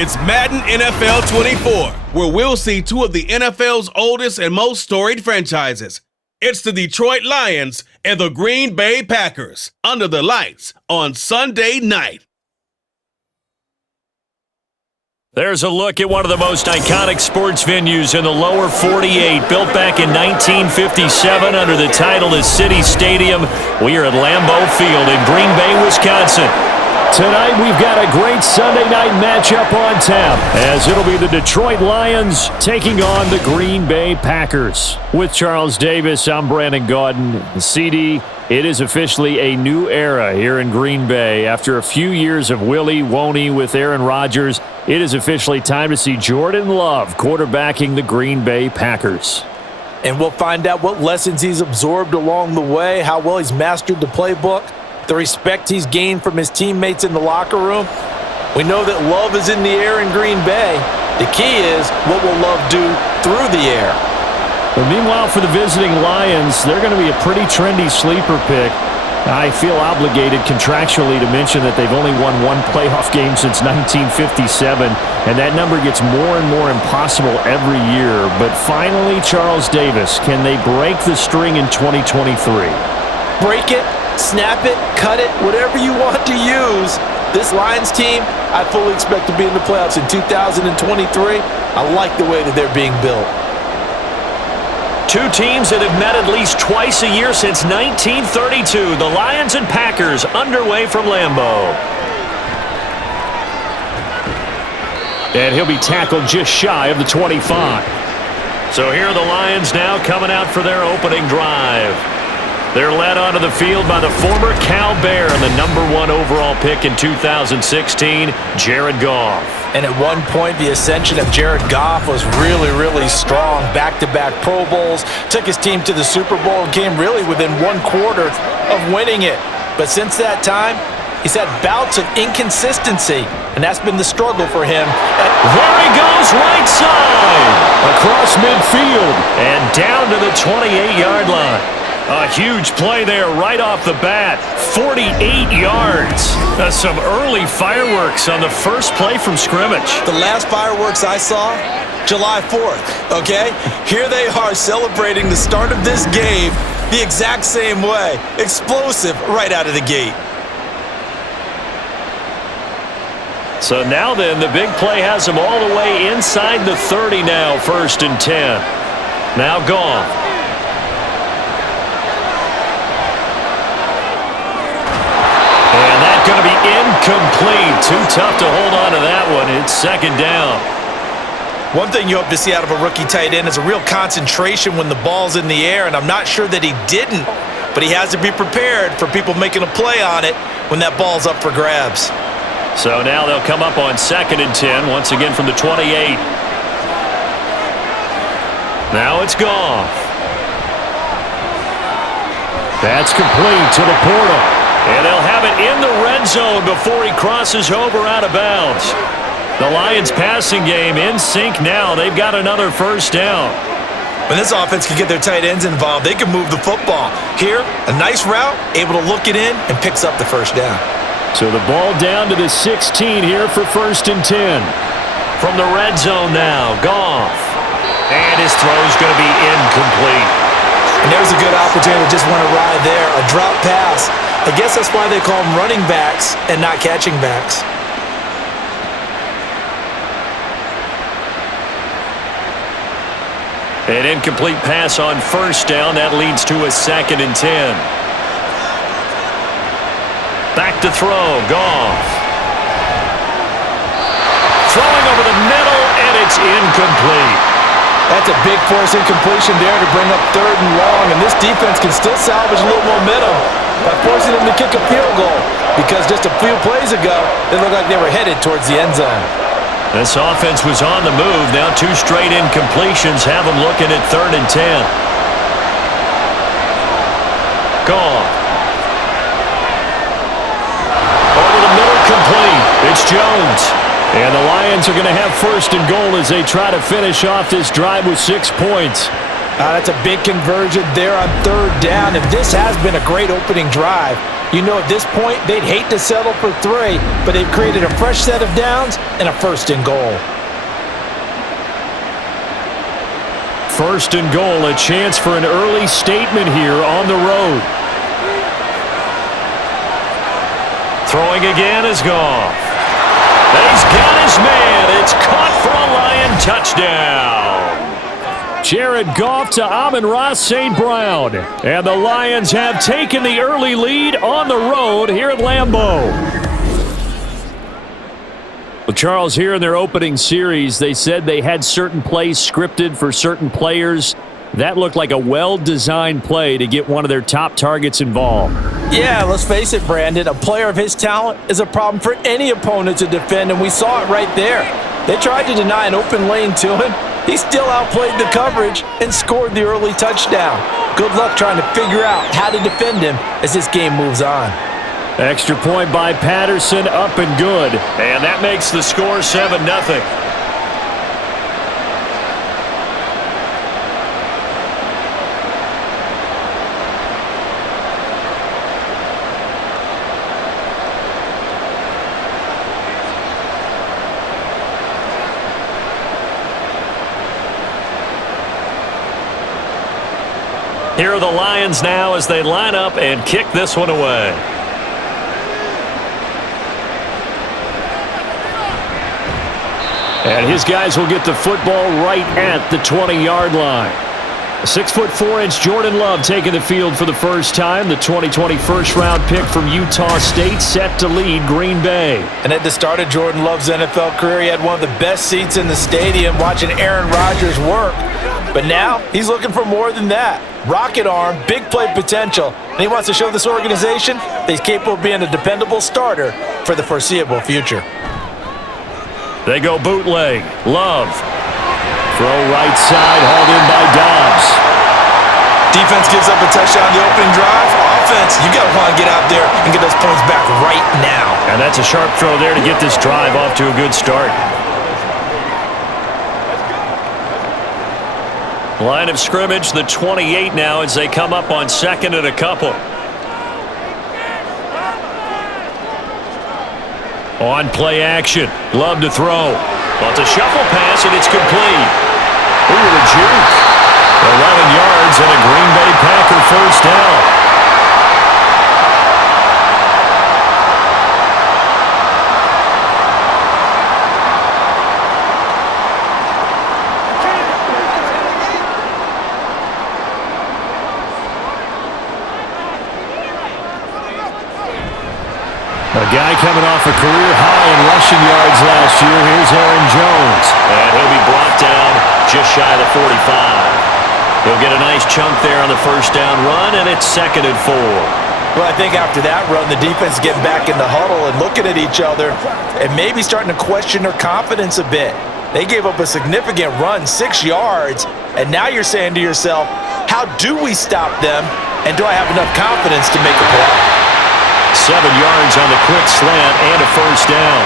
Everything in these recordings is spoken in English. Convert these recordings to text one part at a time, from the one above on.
It's Madden NFL 24, where we'll see two of the NFL's oldest and most storied franchises. It's the Detroit Lions and the Green Bay Packers under the lights on Sunday night. There's a look at one of the most iconic sports venues in the lower 48, built back in 1957 under the title of City Stadium. We are at Lambeau Field in Green Bay, Wisconsin. Tonight, we've got a great Sunday night matchup on tap, as it'll be the Detroit Lions taking on the Green Bay Packers. With Charles Davis, I'm Brandon Gaudin. CD, it is officially a new era here in Green Bay. After a few years of Willie Woney with Aaron Rodgers, it is officially time to see Jordan Love quarterbacking the Green Bay Packers. And we'll find out what lessons he's absorbed along the way, how well he's mastered the playbook, the respect he's gained from his teammates in the locker room. We know that love is in the air in Green Bay. The key is, what will love do through the air? But meanwhile, for the visiting Lions, they're going to be a pretty trendy sleeper pick. I feel obligated contractually to mention that they've only won one playoff game since 1957, and that number gets more and more impossible every year. But finally, Charles Davis, can they break the string in 2023? Break it, snap it, cut it, whatever you want to use. This Lions team, I fully expect to be in the playoffs in 2023. I like the way that they're being built. Two teams that have met at least twice a year since 1932. The Lions and Packers underway from Lambeau. And he'll be tackled just shy of the 25. So here are the Lions now coming out for their opening drive. They're led onto the field by the former Cal Bear and the #1 overall pick in 2016, Jared Goff. And at one point, the ascension of Jared Goff was really, really strong. Back-to-back Pro Bowls, took his team to the Super Bowl and came really within one quarter of winning it. But since that time, he's had bouts of inconsistency, and that's been the struggle for him. There he goes, right side, across midfield, and down to the 28-yard line. A huge play there right off the bat, 48 yards. Some early fireworks on the first play from scrimmage. The last fireworks I saw, July 4th, okay? Here they are celebrating the start of this game the exact same way. Explosive right out of the gate. So now then, the big play has them all the way inside the 30 now, 1st and 10. Now Goff. Going to be incomplete. Too tough to hold on to that one. It's 2nd down. One thing you hope to see out of a rookie tight end is a real concentration when the ball's in the air, and I'm not sure that he didn't, but he has to be prepared for people making a play on it when that ball's up for grabs. So now they'll come up on 2nd and 10, once again from the 28. Now it's Goff. That's complete to Laporta. And they'll have it in the red zone before he crosses over out of bounds. The Lions passing game in sync now. They've got another 1st down. When this offense can get their tight ends involved, they can move the football. Here, a nice route, able to look it in, and picks up the 1st down. So the ball down to the 16 here for 1st and 10. From the red zone now, Goff. And his throw's going to be incomplete. And there's a good opportunity to just want to ride there. A drop pass. I guess that's why they call them running backs and not catching backs. An incomplete pass on 1st down. That leads to a 2nd and 10. Back to throw. Goff. Throwing over the middle, and it's incomplete. That's a big force incompletion there to bring up 3rd and long, and this defense can still salvage a little momentum by forcing them to kick a field goal, because just a few plays ago, they looked like they were headed towards the end zone. This offense was on the move. Now 2 straight incompletions have them looking at 3rd and 10. Goff. Over the middle, complete. It's Jones. And the Lions are going to have 1st and goal as they try to finish off this drive with 6 points. That's a big conversion there on 3rd down, and this has been a great opening drive. You know at this point they'd hate to settle for 3, but they've created a fresh set of downs and a 1st and goal. 1st and goal, a chance for an early statement here on the road. Throwing again is Goff. He's got his man. It's caught for a Lion touchdown. Jared Goff to Amon-Ra St. Brown. And the Lions have taken the early lead on the road here at Lambeau. Well, Charles, here in their opening series, they said they had certain plays scripted for certain players. That looked like a well-designed play to get one of their top targets involved. Yeah, let's face it, Brandon. A player of his talent is a problem for any opponent to defend, and we saw it right there. They tried to deny an open lane to him. He still outplayed the coverage and scored the early touchdown. Good luck trying to figure out how to defend him as this game moves on. Extra point by Patterson, up and good. And that makes the score 7-0. Here are the Lions now as they line up and kick this one away. And his guys will get the football right at the 20-yard line. 6'4" Jordan Love taking the field for the first time. The 2020 first-round pick from Utah State set to lead Green Bay. And at the start of Jordan Love's NFL career, he had one of the best seats in the stadium watching Aaron Rodgers work. But now he's looking for more than that. Rocket arm, big play potential, and he wants to show this organization that he's capable of being a dependable starter for the foreseeable future. They go bootleg. Love. Throw right side, hauled in by Dobbs. Defense gives up a touchdown on the opening drive. Offense, you got to want to get out there and get those points back right now. And that's a sharp throw there to get this drive off to a good start. Line of scrimmage, the 28 now as they come up on 2nd and a couple. On play action. Love to throw. Well, it's a shuffle pass, and it's complete. Ooh, the juke. 11 yards and a Green Bay Packer first down. A guy coming off a career high in rushing yards last year. Here's Aaron Jones. And he'll be brought down just shy of the 45. He'll get a nice chunk there on the first down run, and it's 2nd and 4. Well, I think after that run, the defense getting back in the huddle and looking at each other and maybe starting to question their confidence a bit. They gave up a significant run, 6 yards, and now you're saying to yourself, how do we stop them, and do I have enough confidence to make a play? 7 yards on the quick slant and a first down.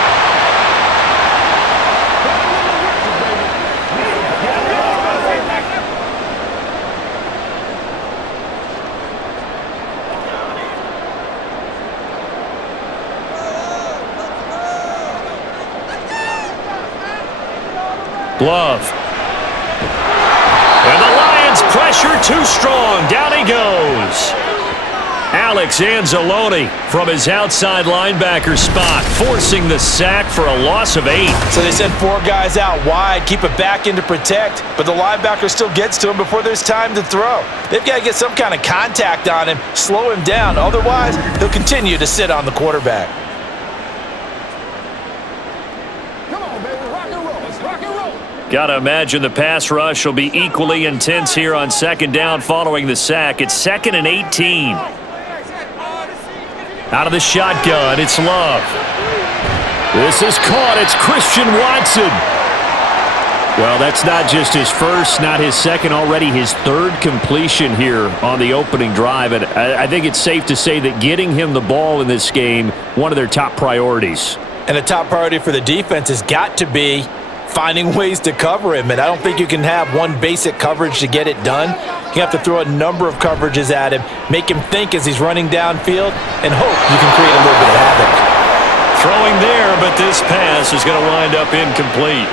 Love. And the Lions pressure too strong. Down he goes. Alex Anzalone from his outside linebacker spot, forcing the sack for a loss of 8. So they send 4 guys out wide, keep it back in to protect, but the linebacker still gets to him before there's time to throw. They've got to get some kind of contact on him, slow him down. Otherwise, he'll continue to sit on the quarterback. Come on, baby. Rock and roll. Let's rock and roll. Got to imagine the pass rush will be equally intense here on 2nd down following the sack. It's 2nd and 18. Out of the shotgun, it's Love. This is caught. It's Christian Watson. Well, that's not just his first, not his second, already his 3rd completion here on the opening drive. And I think it's safe to say that getting him the ball in this game, one of their top priorities. And the top priority for the defense has got to be finding ways to cover him. And I don't think you can have one basic coverage to get it done. You have to throw a number of coverages at him, make him think as he's running downfield, and hope you can create a little bit of havoc. Throwing there, but this pass is going to wind up incomplete.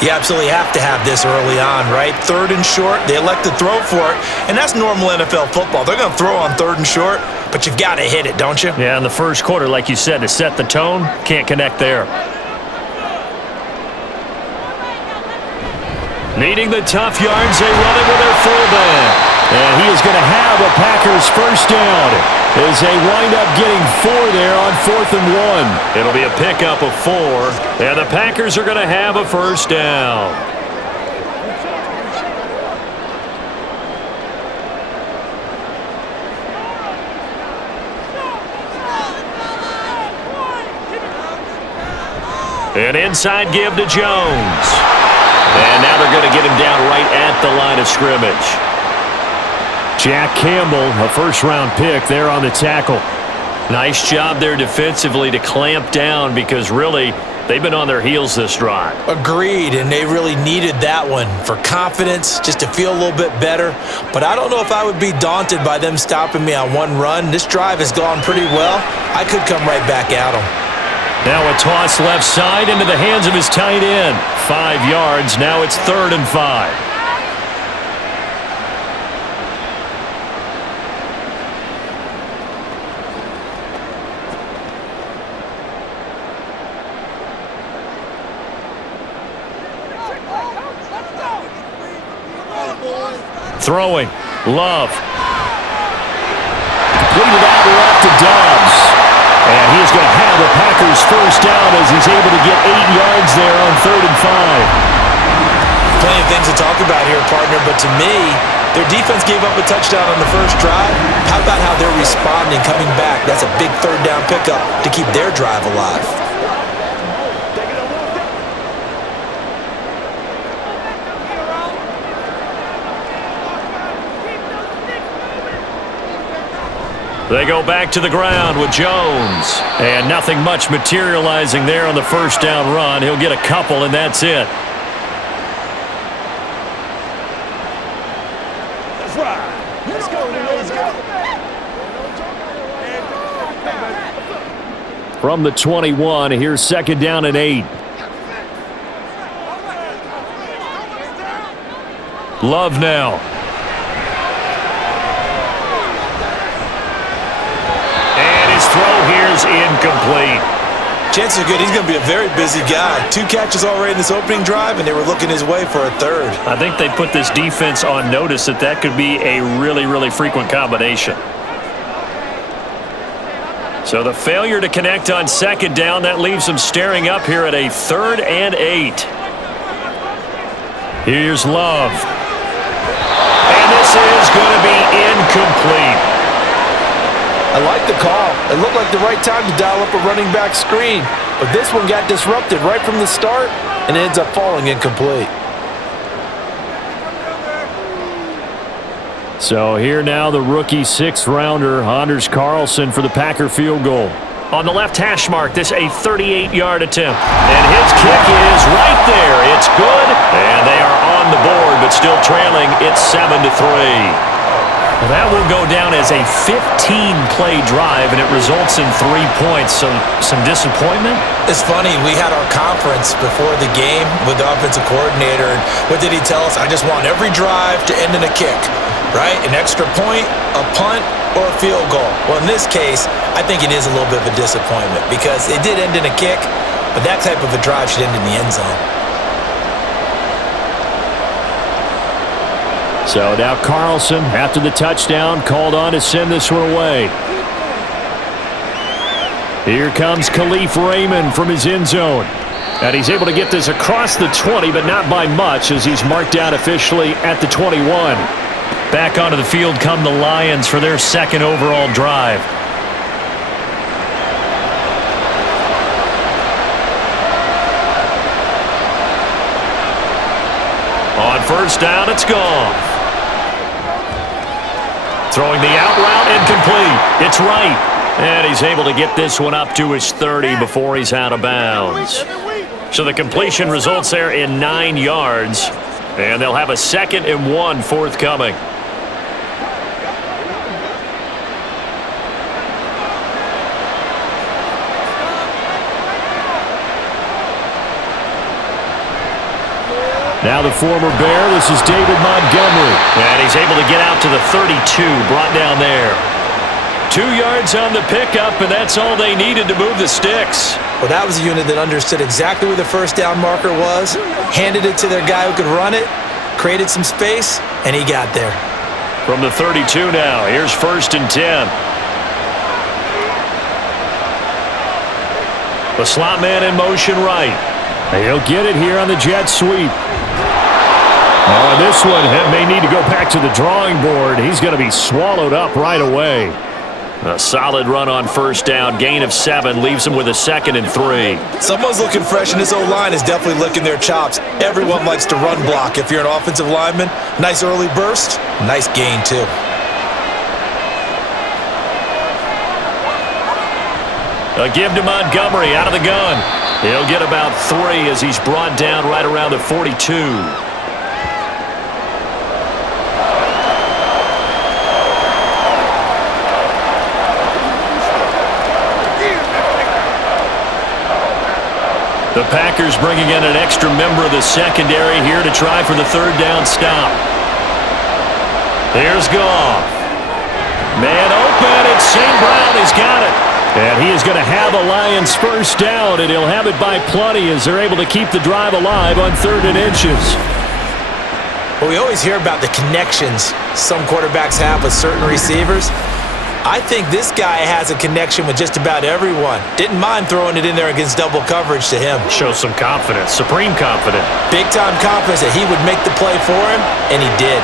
You absolutely have to have this early on, right? 3rd and short, they elect to throw for it, and that's normal NFL football. They're going to throw on 3rd and short, but you've got to hit it, don't you? Yeah, in the first quarter, like you said, to set the tone, can't connect there. Needing the tough yards, they run it with their fullback. And he is going to have a Packers first down as they wind up getting 4 there on 4th and 1. It'll be a pickup of 4, and the Packers are going to have a first down. An inside give to Jones. And now they're going to get him down right at the line of scrimmage. Jack Campbell, a first-round pick there on the tackle. Nice job there defensively to clamp down because really they've been on their heels this drive. Agreed, and they really needed that one for confidence, just to feel a little bit better. But I don't know if I would be daunted by them stopping me on one run. This drive has gone pretty well. I could come right back at them. Now a toss left side into the hands of his tight end. 5 yards. Now it's 3rd and 5. Throwing. Love. Completed out left to Dobbs. And he is going to have the Packers first down as he's able to get 8 yards there on 3rd and 5. Plenty of things to talk about here, partner, but to me, their defense gave up a touchdown on the first drive. How about how they're responding, coming back? That's a big 3rd down pickup to keep their drive alive. They go back to the ground with Jones. And nothing much materializing there on the first down run. He'll get a couple, and that's it. Let's ride. Let's go now. Let's go. From the 21, here's 2nd down and 8. Love now. Throw here's incomplete. Chances are good he's going to be a very busy guy. 2 catches already in this opening drive, and they were looking his way for a 3rd. I think they put this defense on notice that could be a really, really frequent combination. So the failure to connect on 2nd down, that leaves them staring up here at a 3rd and 8. Here's Love. And this is going to be incomplete. I like the call. It looked like the right time to dial up a running back screen. But this one got disrupted right from the start and ends up falling incomplete. So here now the rookie 6th-rounder, Anders Carlson, for the Packer field goal. On the left hash mark, this a 38-yard attempt. And his kick is right there. It's good. And they are on the board, but still trailing. It's 7-3. Well, that will go down as a 15-play drive, and it results in 3 points. So some disappointment? It's funny. We had our conference before the game with the offensive coordinator. And what did he tell us? I just want every drive to end in a kick, right? An extra point, a punt, or a field goal. Well, in this case, I think it is a little bit of a disappointment because it did end in a kick, but that type of a drive should end in the end zone. So now Carlson, after the touchdown, called on to send this one away. Here comes Khalif Raymond from his end zone. And he's able to get this across the 20, but not by much as he's marked out officially at the 21. Back onto the field come the Lions for their 2nd overall drive. On first down, it's gone. Throwing the out route, incomplete. It's right. And he's able to get this one up to his 30 before he's out of bounds. So the completion results there in 9 yards. And they'll have a 2nd and 1 forthcoming. Now the former Bear, this is David Montgomery. And he's able to get out to the 32, brought down there. 2 yards on the pickup, and that's all they needed to move the sticks. Well, that was a unit that understood exactly where the first down marker was, handed it to their guy who could run it, created some space, and he got there. From the 32 now, here's 1st and 10. The slot man in motion right. He'll get it here on the jet sweep. Oh, this one may need to go back to the drawing board. He's going to be swallowed up right away. A solid run on 1st down, gain of 7, leaves him with a 2nd and 3. Someone's looking fresh, and this O-line is definitely licking their chops. Everyone likes to run block. If you're an offensive lineman, nice early burst, nice gain too. A give to Montgomery out of the gun. He'll get about 3 as he's brought down right around the 42. The Packers bringing in an extra member of the secondary here to try for the 3rd down stop. Here's Goff. Man open, it's St. Brown. He's got it. And he is going to have a Lions 1st down, and he'll have it by plenty as they're able to keep the drive alive on 3rd and inches. Well, we always hear about the connections some quarterbacks have with certain receivers. I think this guy has a connection with just about everyone. Didn't mind throwing it in there against double coverage to him. Shows some confidence, supreme confidence. Big-time confidence that he would make the play for him, and he did.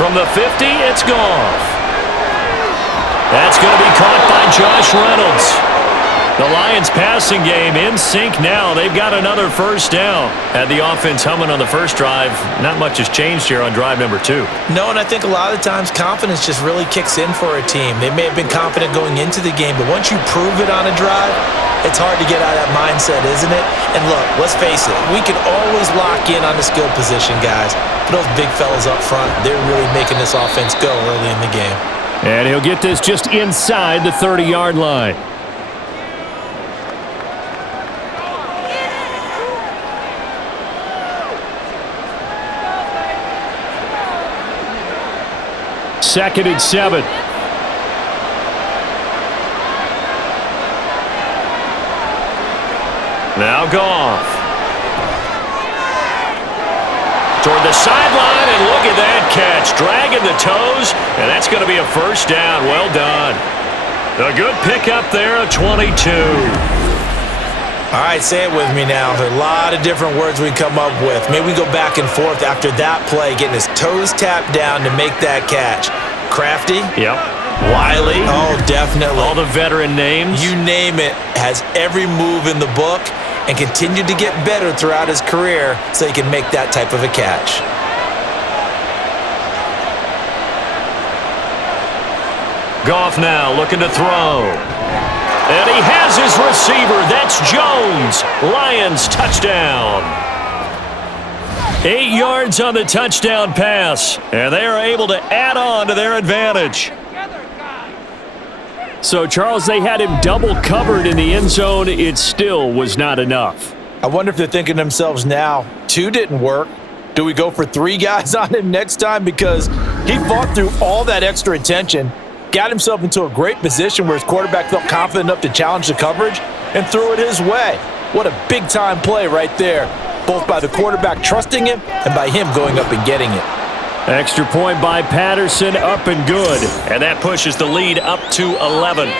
From the 50, it's Goff. That's going to be caught by Josh Reynolds. The Lions passing game in sync now. They've got another 1st down. Had the offense humming on the first drive. Not much has changed here on drive number 2. No, and I think a lot of the times confidence just really kicks in for a team. They may have been confident going into the game, but once you prove it on a drive, it's hard to get out of that mindset, isn't it? And look, let's face it, we can always lock in on the skill position, guys. But those big fellas up front, they're really making this offense go early in the game. And he'll get this just inside the 30-yard line. Second and 7. Now Goff. Toward the sideline, and look at that catch. Dragging the toes, and that's going to be a 1st down. Well done. A good pickup there, a 22. All right, say it with me now. There are a lot of different words we come up with. Maybe we go back and forth after that play, getting his toes tapped down to make that catch. Crafty? Yep. Wiley? Oh, definitely. All the veteran names? You name it. Has every move in the book and continued to get better throughout his career so he can make that type of a catch. Goff now looking to throw. And he has his receiver. That's Jones. Lions touchdown. 8 yards on the touchdown pass. And they are able to add on to their advantage. So, Charles, they had him double covered in the end zone. It still was not enough. I wonder if they're thinking to themselves now, 2 didn't work. Do we go for 3 guys on him next time? Because he fought through all that extra attention, got himself into a great position where his quarterback felt confident enough to challenge the coverage and threw it his way. What a big-time play right there, both by the quarterback trusting him and by him going up and getting it. Extra point by Patterson, up and good. And that pushes the lead up to 11.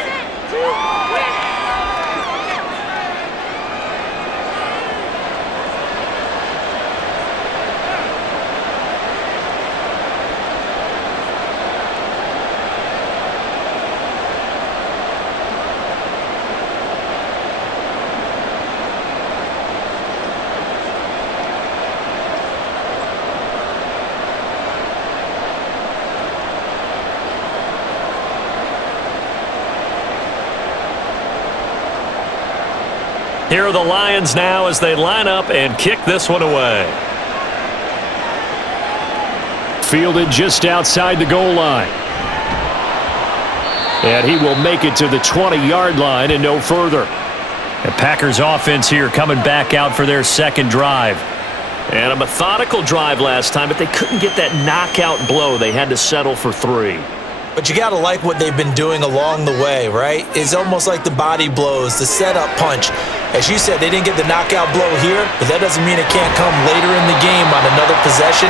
Here are the Lions now as they line up and kick this one away. Fielded just outside the goal line. And he will make it to the 20-yard line and no further. The Packers offense here coming back out for their second drive. And a methodical drive last time, but they couldn't get that knockout blow. They had to settle for 3. But you got to like what they've been doing along the way, right? It's almost like the body blows, the setup punch. As you said, they didn't get the knockout blow here, but that doesn't mean it can't come later in the game on another possession.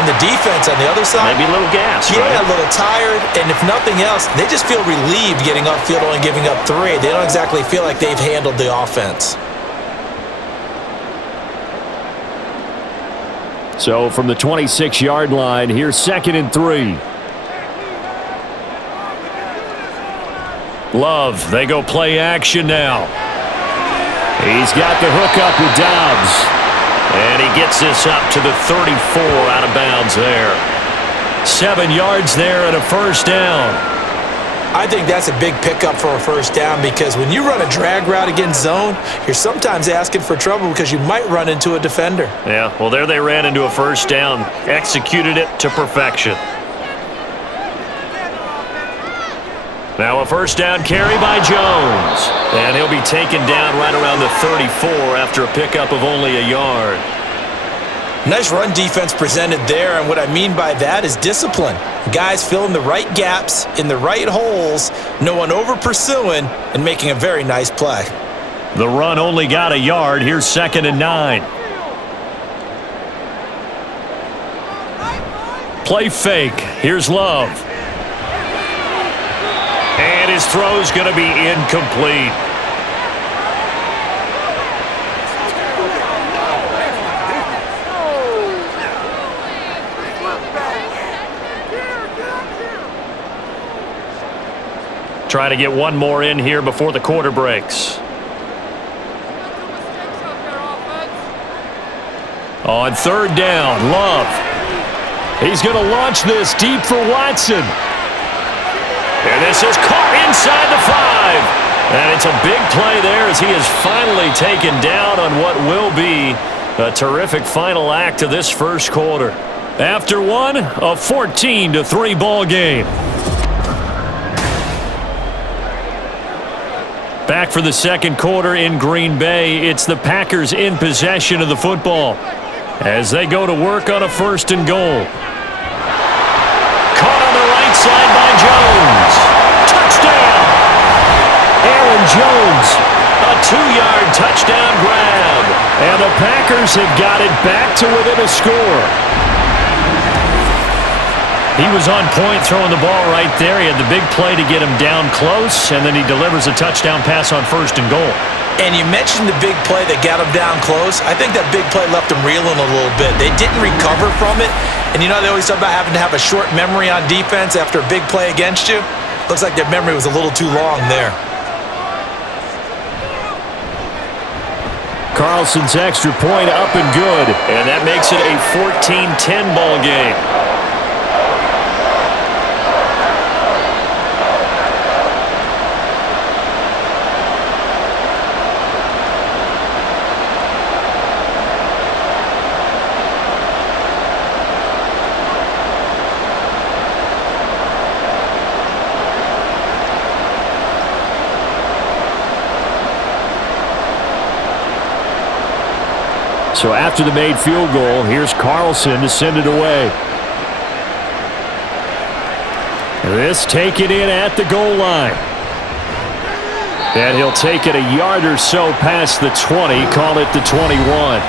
And the defense on the other side, maybe a little gas, yeah, right? A little tired. And if nothing else, they just feel relieved getting upfield and giving up 3. They don't exactly feel like they've handled the offense. So from the 26-yard line, here's 2nd and 3. Love, they go play action now. He's got the hook up with Dobbs. And he gets this up to the 34 out of bounds there. 7 yards there and a first down. I think that's a big pickup for a first down because when you run a drag route against zone, you're sometimes asking for trouble because you might run into a defender. Yeah, well, there they ran into a first down. Executed it to perfection. Now a first down carry by Jones. And he'll be taken down right around the 34 after a pickup of only a yard. Nice run defense presented there, and what I mean by that is discipline. Guys filling the right gaps in the right holes, no one over pursuing, and making a very nice play. The run only got a yard. Here's 2nd and 9. Play fake. Here's Love. And his throw's going to be incomplete. Trying to get one more in here before the quarter breaks. On 3rd down, Love. He's going to launch this deep for Watson. And this is caught inside the 5. And it's a big play there as he is finally taken down on what will be a terrific final act of this first quarter. After one, a 14-3 ball game. Back for the second quarter in Green Bay. It's the Packers in possession of the football as they go to work on a 1st and goal. Caught on the right side by Jones. Touchdown! Aaron Jones, a 2-yard touchdown grab. And the Packers have got it back to within a score. He was on point throwing the ball right there. He had the big play to get him down close, and then he delivers a touchdown pass on 1st and goal. And you mentioned the big play that got him down close. I think that big play left him reeling a little bit. They didn't recover from it. And you know they always talk about having to have a short memory on defense after a big play against you. Looks like their memory was a little too long there. Carlson's extra point up and good. And that makes it a 14-10 ball game. So after the made field goal, here's Carlson to send it away. This taken in at the goal line. And he'll take it a yard or so past the 20, call it the 21.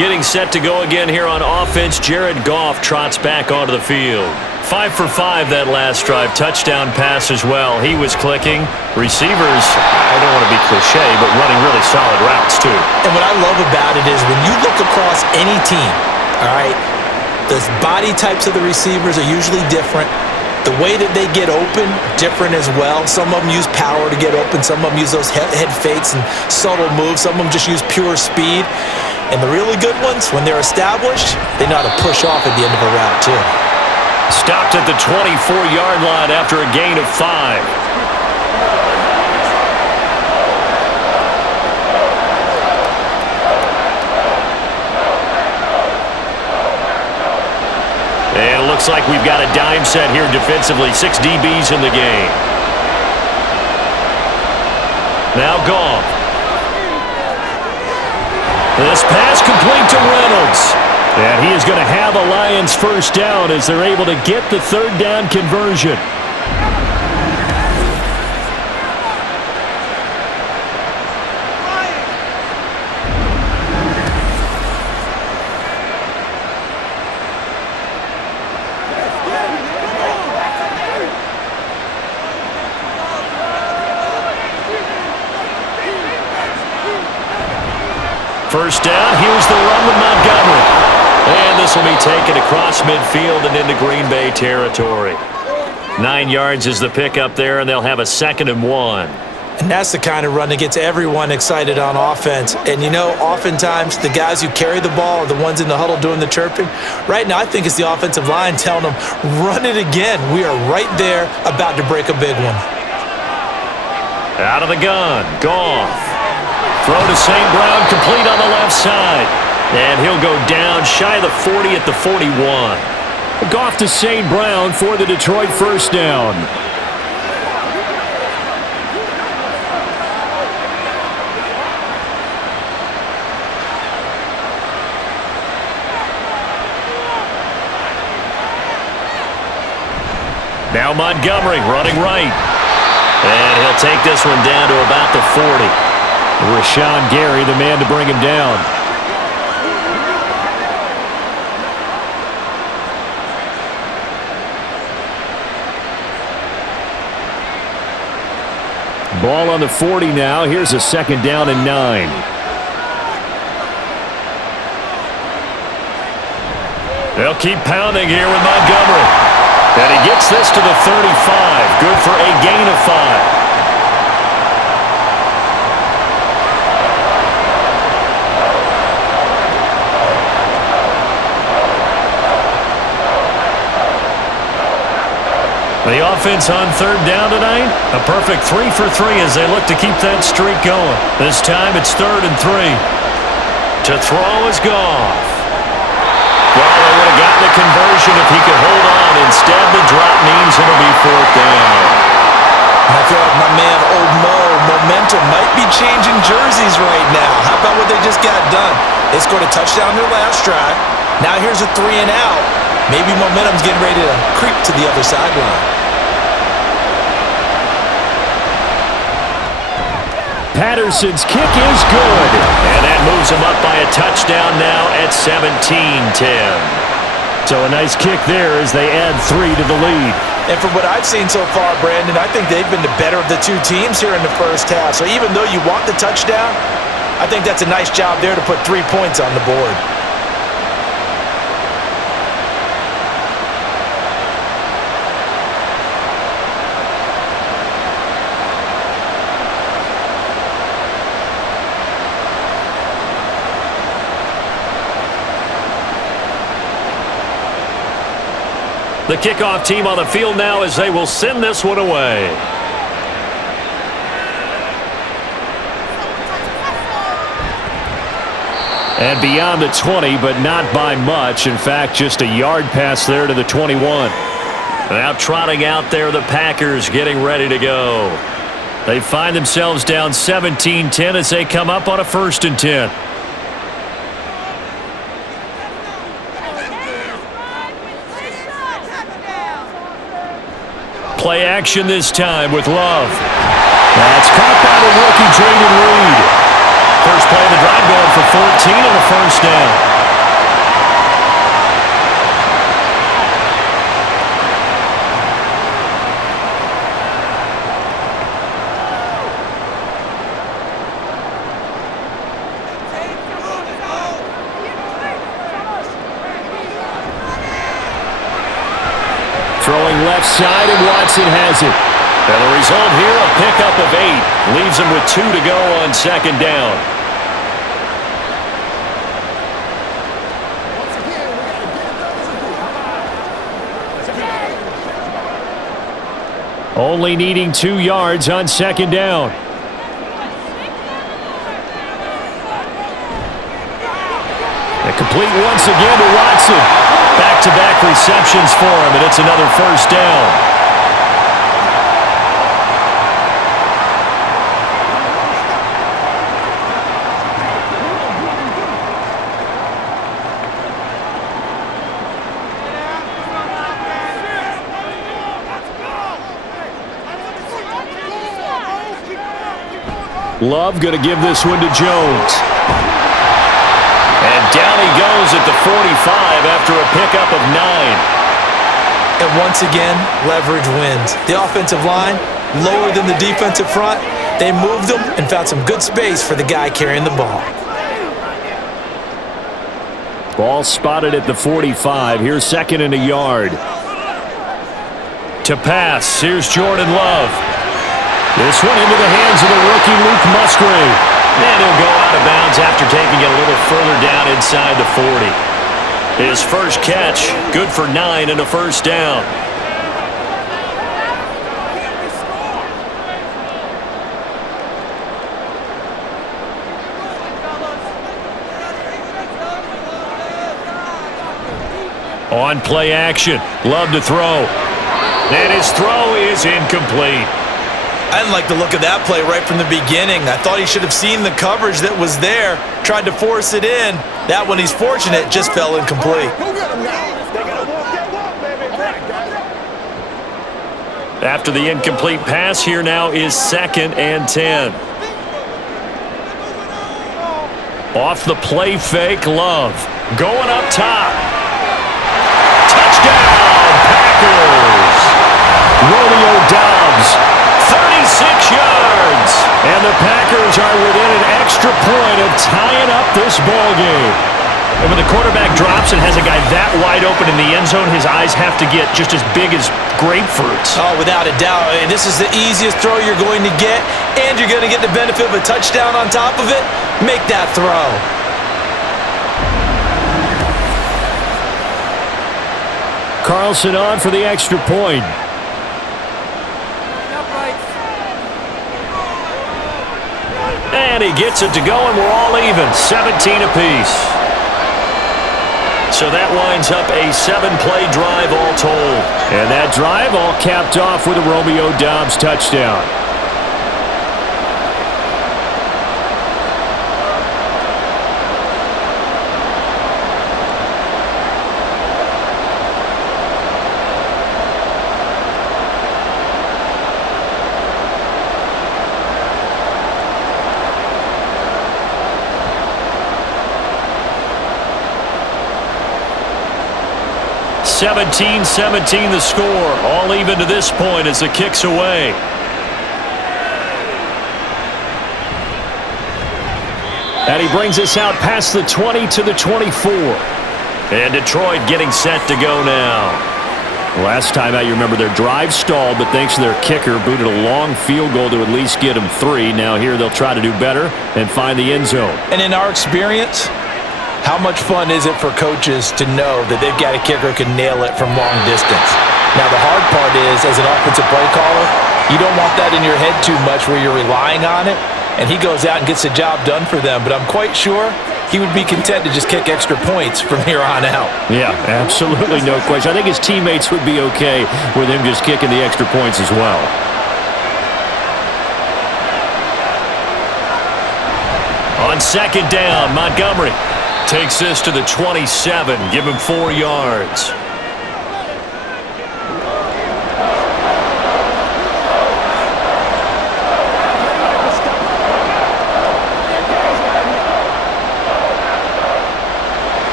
Getting set to go again here on offense, Jared Goff trots back onto the field. 5 for 5 that last drive. Touchdown pass as well. He was clicking. Receivers, I don't want to be cliche, but running really solid routes too. And what I love about it is when you look across any team, all right, the body types of the receivers are usually different. The way that they get open, different as well. Some of them use power to get open. Some of them use those head fakes and subtle moves. Some of them just use pure speed. And the really good ones, when they're established, they know how to push off at the end of a route too. Stopped at the 24-yard line after a gain of 5. looks like we've got a dime set here defensively. 6 DBs in the game. Now Goff. This pass complete to Reynolds. And he is going to have a Lions first down as they're able to get the third down conversion. First down, here's the run with Montgomery. And this will be taken across midfield and into Green Bay territory. 9 yards is the pickup there, and they'll have a 2nd and 1. And that's the kind of run that gets everyone excited on offense. And, you know, oftentimes the guys who carry the ball are the ones in the huddle doing the chirping. Right now, I think it's the offensive line telling them, run it again. We are right there about to break a big one. Out of the gun, Goff. Throw to St. Brown, complete on the left side. And he'll go down shy of the 40 at the 41. Goff to St. Brown for the Detroit first down. Now Montgomery running right. And he'll take this one down to about the 40. Rashawn Gary, the man to bring him down. Ball on the 40 now. Here's a 2nd down and 9. They'll keep pounding here with Montgomery. And he gets this to the 35. Good for a gain of 5. The offense on 3rd down tonight, a perfect 3 for 3 as they look to keep that streak going. This time it's 3rd and 3. To throw is Goff. Well, they would have gotten the conversion if he could hold on. Instead, the drop means it'll be 4th down. I feel like my man, Old Mo, momentum might be changing jerseys right now. How about what they just got done? They scored a touchdown their last drive. Now here's a 3 and out. Maybe momentum's getting ready to creep to the other sideline. Patterson's kick is good. And that moves him up by a touchdown now at 17-10. So a nice kick there as they add 3 to the lead. And from what I've seen so far, Brandon, I think they've been the better of the two teams here in the first half. So even though you want the touchdown, I think that's a nice job there to put 3 points on the board. The kickoff team on the field now as they will send this one away. And beyond the 20, but not by much. In fact, just a yard pass there to the 21. Now trotting out there, the Packers getting ready to go. They find themselves down 17-10 as they come up on a 1st and 10. Play action this time with Love. That's caught by the rookie, Drayden Reed. First play of the drive going for 14 and a first down. Throwing left side, and Watson has it. And the result here, a pickup of 8. Leaves him with 2 to go on 2nd down. Only needing 2 yards on 2nd down. And complete once again to Watson. Back-to-back receptions for him, and it's another first down. Love going to give this one to Jones. And down he goes at the 45 after a pickup of 9. And once again, leverage wins. The offensive line, lower than the defensive front. They moved them and found some good space for the guy carrying the ball. Ball spotted at the 45. Here's second and a yard. To pass, here's Jordan Love. This one into the hands of the rookie Luke Musgrave. And he'll go out of bounds after taking it a little further down inside the 40. His first catch, good for 9 and a first down. On play action, Love to throw. And his throw is incomplete. I didn't like the look of that play right from the beginning. I thought he should have seen the coverage that was there, tried to force it in. That one, he's fortunate, just fell incomplete. After the incomplete pass, here now is 2nd and 10. Off the play fake, Love. Going up top. Touchdown, Packers! Romeo Doubs. 36 yards. And the Packers are within an extra point of tying up this ball game. And when the quarterback drops and has a guy that wide open in the end zone, his eyes have to get just as big as grapefruits. Oh, without a doubt. And this is the easiest throw you're going to get, and you're going to get the benefit of a touchdown on top of it. Make that throw. Carlson on for the extra point. And he gets it to go, and we're all even, 17 apiece. So that winds up a 7-play drive all told. And that drive all capped off with a Romeo Doubs touchdown. (17-17) the score. All even to this point as the kick's away. And he brings us out past the 20 to the 24. And Detroit getting set to go now. Last time out, you remember their drive stalled, but thanks to their kicker, booted a long field goal to at least get them 3. Now here they'll try to do better and find the end zone. And in our experience, how much fun is it for coaches to know that they've got a kicker who can nail it from long distance? Now, the hard part is, as an offensive play caller, you don't want that in your head too much where you're relying on it, and he goes out and gets the job done for them. But I'm quite sure he would be content to just kick extra points from here on out. Yeah, absolutely no question. I think his teammates would be okay with him just kicking the extra points as well. On 2nd down, Montgomery takes this to the 27. Give him 4 yards.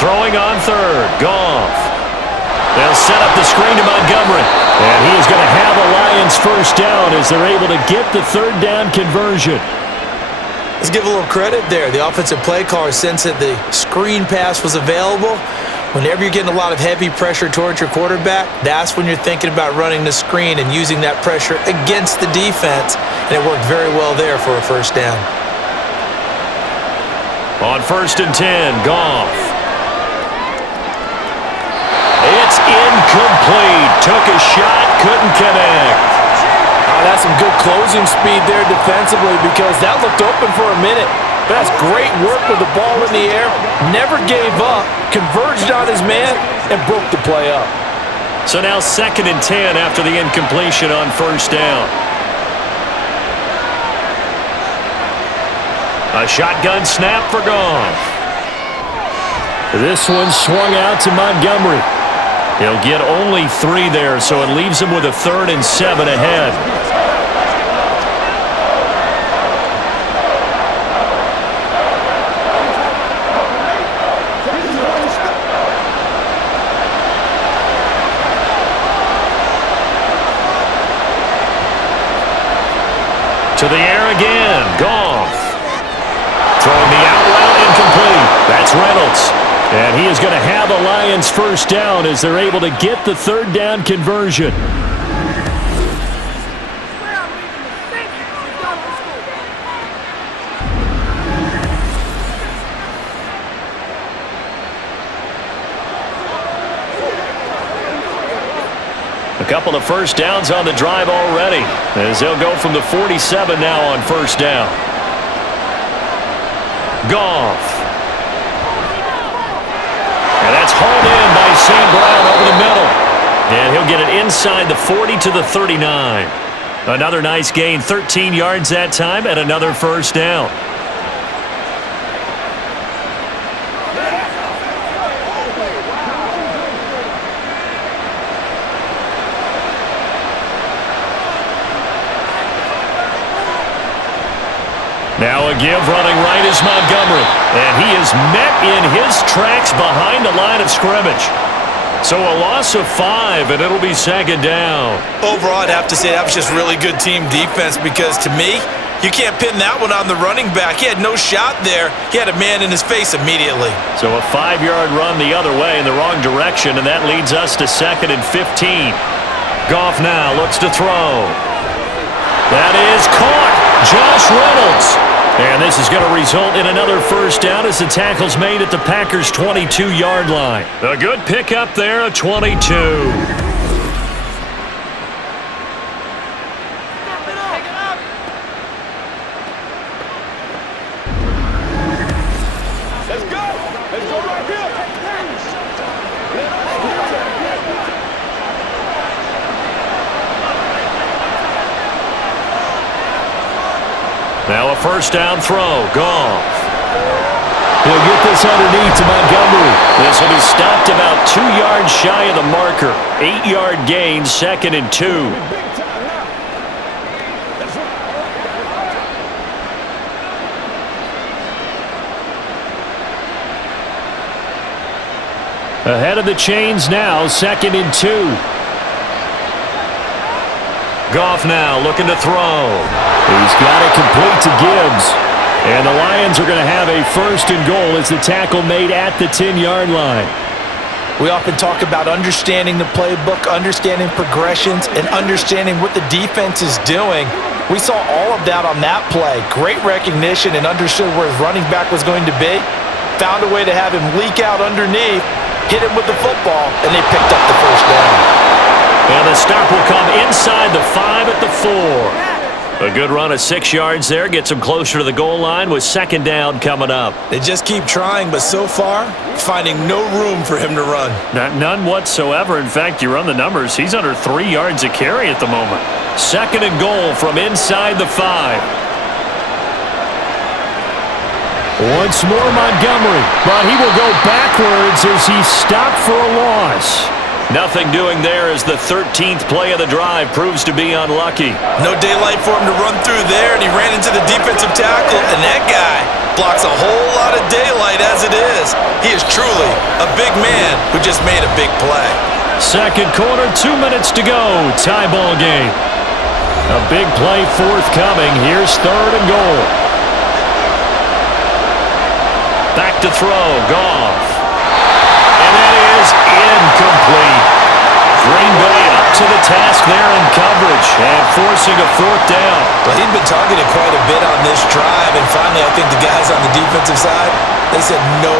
Throwing on 3rd, Goff. They'll set up the screen to Montgomery. And he is going to have a Lions first down as they're able to get the 3rd down conversion. Let's give a little credit there. The offensive play caller sensed that the screen pass was available. Whenever you're getting a lot of heavy pressure towards your quarterback, that's when you're thinking about running the screen and using that pressure against the defense. And it worked very well there for a first down. On 1st and 10, Goff. It's incomplete. Took a shot, couldn't connect. that's some good closing speed there defensively because that looked open for a minute. But that's great work with the ball in the air. Never gave up, converged on his man, and broke the play up. So now 2nd and 10 after the incompletion on first down. A shotgun snap for Goff. This one swung out to Montgomery. He'll get only 3 there, so it leaves him with a 3rd and 7 ahead. To the air again, Goff. Throwing the out route incomplete. That's Reynolds. And he is going to have a Lions first down as they're able to get the 3rd down conversion. A couple of first downs on the drive already as they'll go from the 47 now on first down. Goff. And that's hauled in by St. Brown over the middle. And he'll get it inside the 40 to the 39. Another nice gain, 13 yards that time, and another first down. Now a give running right is Montgomery. And he is met in his tracks behind the line of scrimmage. So a loss of 5, and it'll be 2nd down. Overall, I'd have to say that was just really good team defense because to me, you can't pin that one on the running back. He had no shot there. He had a man in his face immediately. So a 5-yard run the other way in the wrong direction, and that leads us to 2nd and 15. Goff now looks to throw. That is caught. Josh Reynolds. And this is going to result in another first down as the tackle's made at the Packers' 22-yard line. A good pickup there at 22. Let's go. Let's go right here. Now a first down throw. Goff. He'll get this underneath to Montgomery. This will be stopped about 2 yards shy of the marker. 8-yard gain, 2nd and 2. Ahead of the chains now, 2nd and 2. Goff now looking to throw. He's got it complete to Gibbs. And the Lions are going to have a 1st and goal as the tackle made at the 10-yard line. We often talk about understanding the playbook, understanding progressions, and understanding what the defense is doing. We saw all of that on that play. Great recognition and understood where his running back was going to be. Found a way to have him leak out underneath, hit him with the football, and they picked up the first down. And the stop will come inside the 5 at the 4. A good run of 6 yards there. Gets him closer to the goal line with 2nd down coming up. They just keep trying, but so far, finding no room for him to run. None whatsoever. In fact, you run the numbers. He's under 3 yards a carry at the moment. 2nd and goal from inside the 5. Once more Montgomery, but he will go backwards as he stopped for a loss. Nothing doing there as the 13th play of the drive proves to be unlucky. No daylight for him to run through there, and he ran into the defensive tackle, and that guy blocks a whole lot of daylight as it is. He is truly a big man who just made a big play. Second quarter, 2 minutes to go. Tie ball game. A big play forthcoming. Here's 3rd and goal. Back to throw. Goff. And that is incomplete. Green Bay up to the task there in coverage and forcing a 4th down. But he'd been targeted quite a bit on this drive, and finally I think the guys on the defensive side, they said no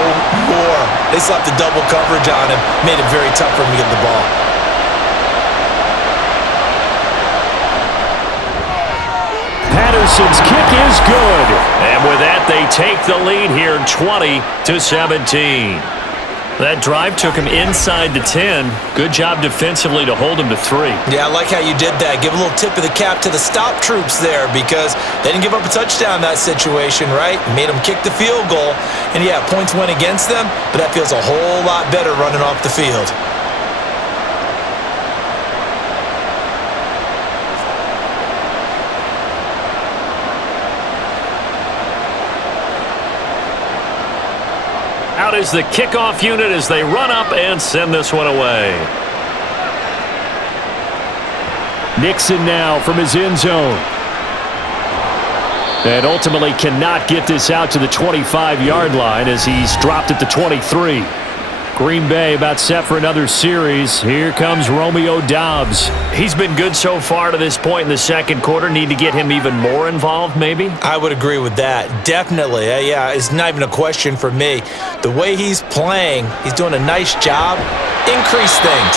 more. They slapped the double coverage on him, made it very tough for him to get the ball. Patterson's kick is good. And with that, they take the lead here 20-17. That drive took him inside the 10. Good job defensively to hold him to 3. Yeah, I like how you did that. Give a little tip of the cap to the stop troops there because they didn't give up a touchdown in that situation, right? Made them kick the field goal. And, yeah, points went against them, but that feels a whole lot better running off the field. Out is the kickoff unit as they run up and send this one away. Nixon now from his end zone. And ultimately cannot get this out to the 25-yard line as he's dropped at the 23. Green Bay about set for another series. Here comes Romeo Doubs. He's been good so far to this point in the second quarter. Need to get him even more involved, maybe? I would agree with that. Definitely. Yeah, it's not even a question for me. The way he's playing, he's doing a nice job. Increase things.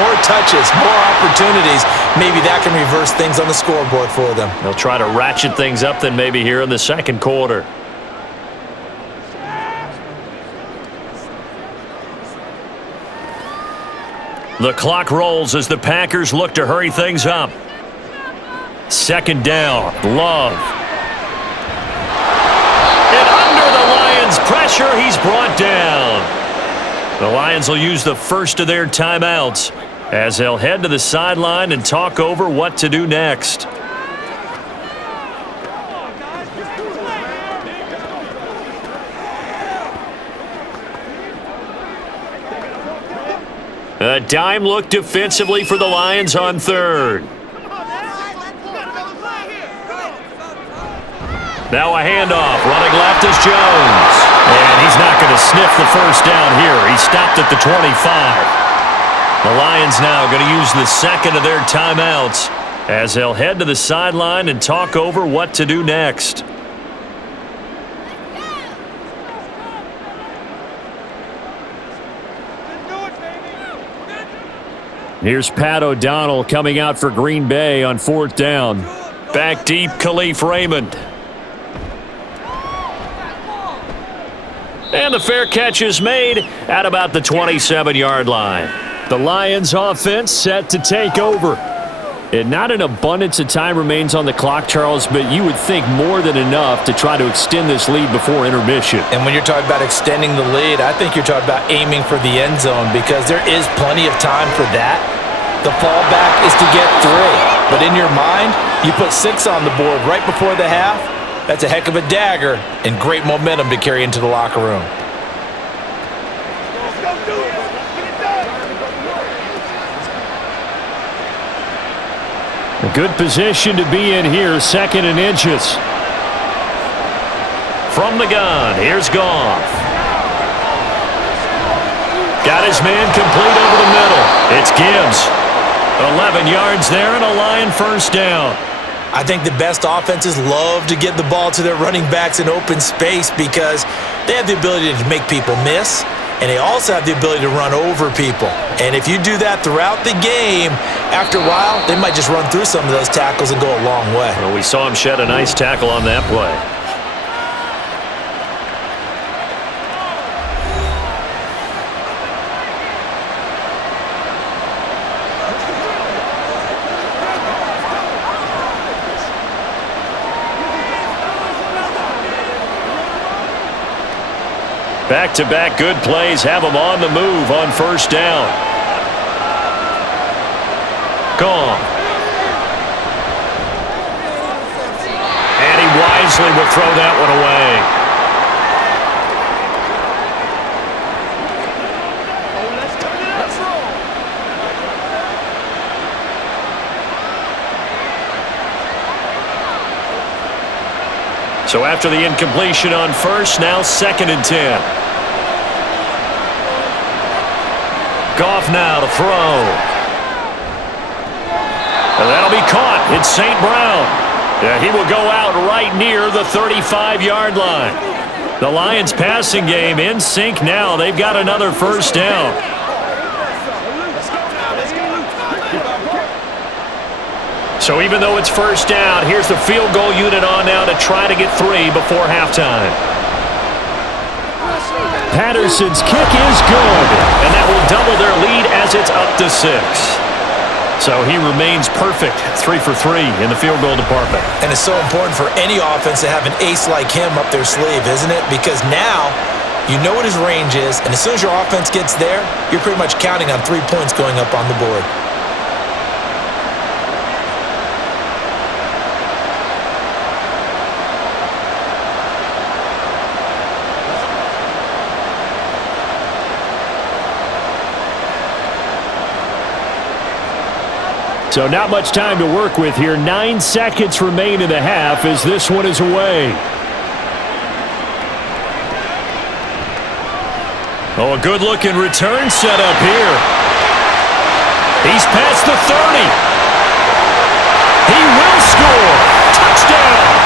More touches, more opportunities. Maybe that can reverse things on the scoreboard for them. They'll try to ratchet things up then maybe here in the second quarter. The clock rolls as the Packers look to hurry things up. Second down, Love. And under the Lions' pressure, he's brought down. The Lions will use the first of their timeouts as they'll head to the sideline and talk over what to do next. A dime look defensively for the Lions on third. Now a handoff. Running left is Jones. And he's not going to sniff the first down here. He stopped at the 25. The Lions now going to use the second of their timeouts as they'll head to the sideline and talk over what to do next. Here's Pat O'Donnell coming out for Green Bay on fourth down. Back deep, Khalif Raymond. And the fair catch is made at about the 27-yard line. The Lions offense set to take over. And not an abundance of time remains on the clock, Charles, but you would think more than enough to try to extend this lead before intermission. And when you're talking about extending the lead, I think you're talking about aiming for the end zone because there is plenty of time for that. The fallback is to get 3. But in your mind, you put 6 on the board right before the half. That's a heck of a dagger and great momentum to carry into the locker room. A good position to be in here, second and inches. From the gun, here's Goff. Got his man complete over the middle. It's Gibbs. 11 yards there and a Lion first down. I think the best offenses love to get the ball to their running backs in open space because they have the ability to make people miss, and they also have the ability to run over people. And if you do that throughout the game, after a while, they might just run through some of those tackles and go a long way. Well, we saw him shed a nice tackle on that play. Back-to-back good plays have them on the move on first down. Gone. And he wisely will throw that one away. So after the incompletion on first, now second and 10. Goff now to throw. And that'll be caught. It's St. Brown. Yeah, he will go out right near the 35-yard line. The Lions passing game in sync now. They've got another first down. So even though it's first down, here's the field goal unit on now to try to get 3 before halftime. Patterson's kick is good. And that will double their lead as it's up to 6. So he remains perfect, 3 for 3 in the field goal department. And it's so important for any offense to have an ace like him up their sleeve, isn't it? Because now you know what his range is, and as soon as your offense gets there, you're pretty much counting on 3 points going up on the board. So not much time to work with here. 9 seconds remain in the half as this one is away. Oh, a good-looking return set up here. He's past the 30. He will score. Touchdown.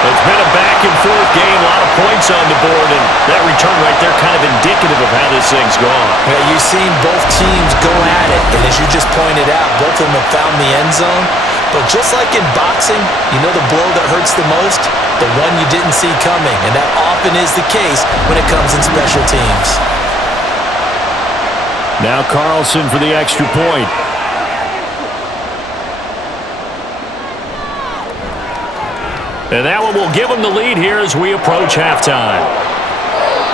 It's been a back-and-forth game, a lot of points on the board, and that return right there kind of indicative of how this thing's gone. Yeah, you've seen both teams go at it, and as you just pointed out, both of them have found the end zone. But just like in boxing, you know the blow that hurts the most? The one you didn't see coming, and that often is the case when it comes in special teams. Now Carlson for the extra point. And that one will give them the lead here as we approach halftime.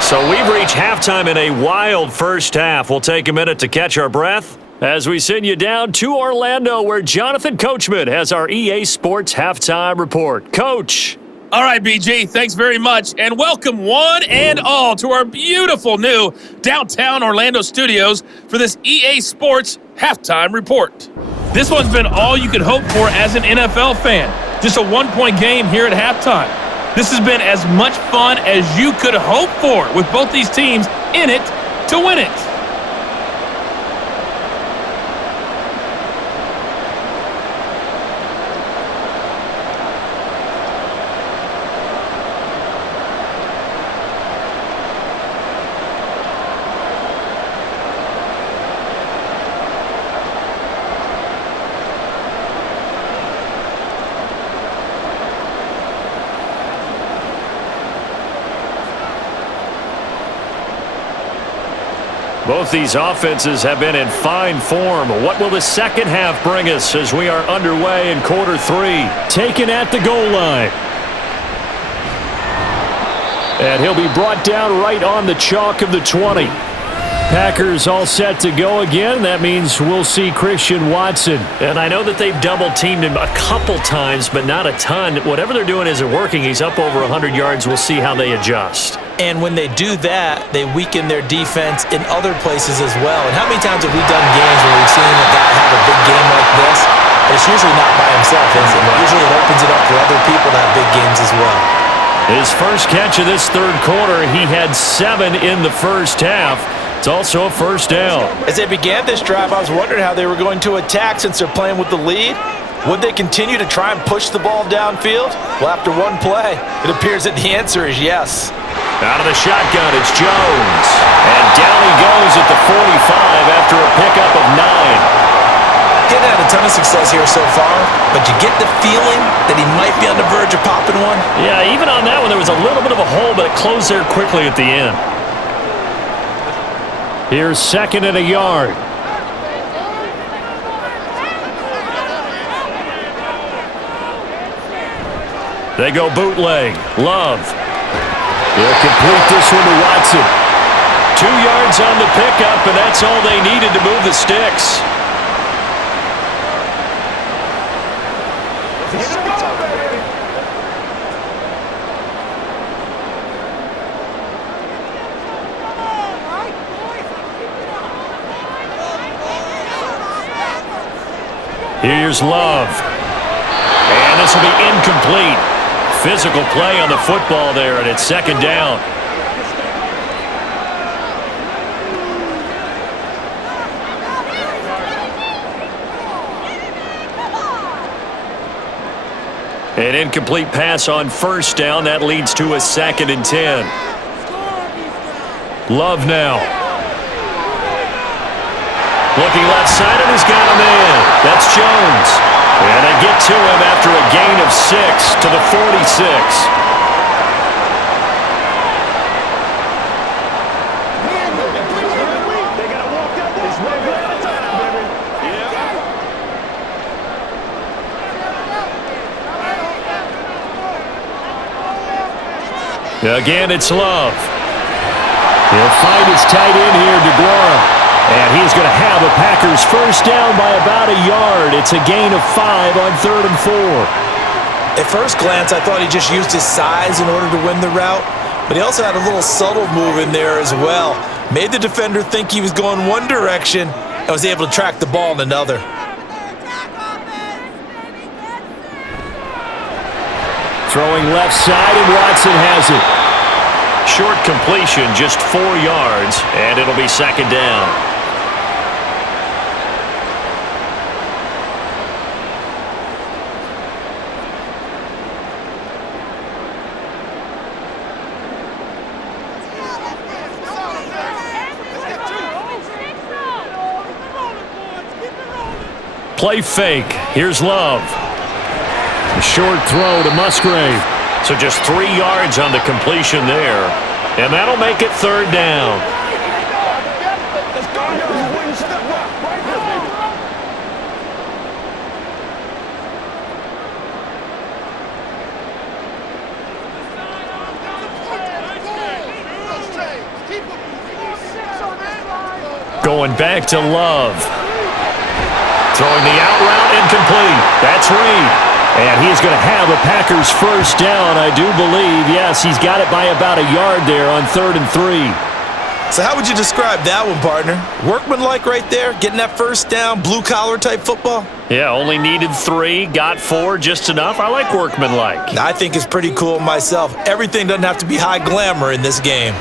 So we've reached halftime in a wild first half. We'll take a minute to catch our breath as we send you down to Orlando, where Jonathan Coachman has our EA Sports halftime report. Coach. All right, BG, thanks very much, and welcome one and all to our beautiful new downtown Orlando studios for this EA Sports halftime report. This one's been all you could hope for as an NFL fan. Just a one-point game here at halftime. This has been as much fun as you could hope for with both these teams in it to win it. Both these offenses have been in fine form. What will the second half bring us as we are underway in quarter 3? Taken at the goal line. And he'll be brought down right on the chalk of the 20. Packers all set to go again. That means we'll see Christian Watson. And I know that they've double-teamed him a couple times, but not a ton. Whatever they're doing isn't working. He's up over 100 yards. We'll see how they adjust. And when they do that, they weaken their defense in other places as well. And how many times have we done games where we've seen a guy have a big game like this? But it's usually not by himself, is it? Usually it opens it up for other people to have big games as well. His first catch of this third quarter, he had 7 in the first half. It's also a first down. As they began this drive, I was wondering how they were going to attack since they're playing with the lead. Would they continue to try and push the ball downfield? Well, after one play, it appears that the answer is yes. Out of the shotgun, it's Jones. And down he goes at the 45 after a pickup of 9. He hasn't had a ton of success here so far, but you get the feeling that he might be on the verge of popping one. Yeah, even on that one, there was a little bit of a hole, but it closed there quickly at the end. Here's 2nd and a yard. They go bootleg. Love. He'll complete this one to Watson. 2 yards on the pickup, and that's all they needed to move the sticks. Here's Love. And this will be incomplete. Physical play on the football there, and it's 2nd down. An incomplete pass on 1st down. That leads to a 2nd and 10. Love now. Looking left side, and he's got him in. That's Jones. And they get to him after a gain of 6 to the 46. Again, it's Love. He'll find his tight end here, DeGuara. And he's going to have the Packers first down by about a yard. It's a gain of 5 on 3rd and 4. At first glance, I thought he just used his size in order to win the route, but he also had a little subtle move in there as well. Made the defender think he was going one direction and was able to track the ball in another. Throwing left side, and Watson has it. Short completion, just 4 yards, and it'll be 2nd down. Play fake. Here's Love. A short throw to Musgrave. So just 3 yards on the completion there. And that'll make it 3rd down. Going back to Love. Throwing the out route incomplete. That's Reed. And he's going to have the Packers first down, I do believe. Yes, he's got it by about a yard there on 3rd and 3. So how would you describe that one, partner? Workmanlike right there, getting that first down, blue-collar type football? Yeah, only needed 3, got 4, just enough. I like workmanlike. I think it's pretty cool myself. Everything doesn't have to be high glamour in this game.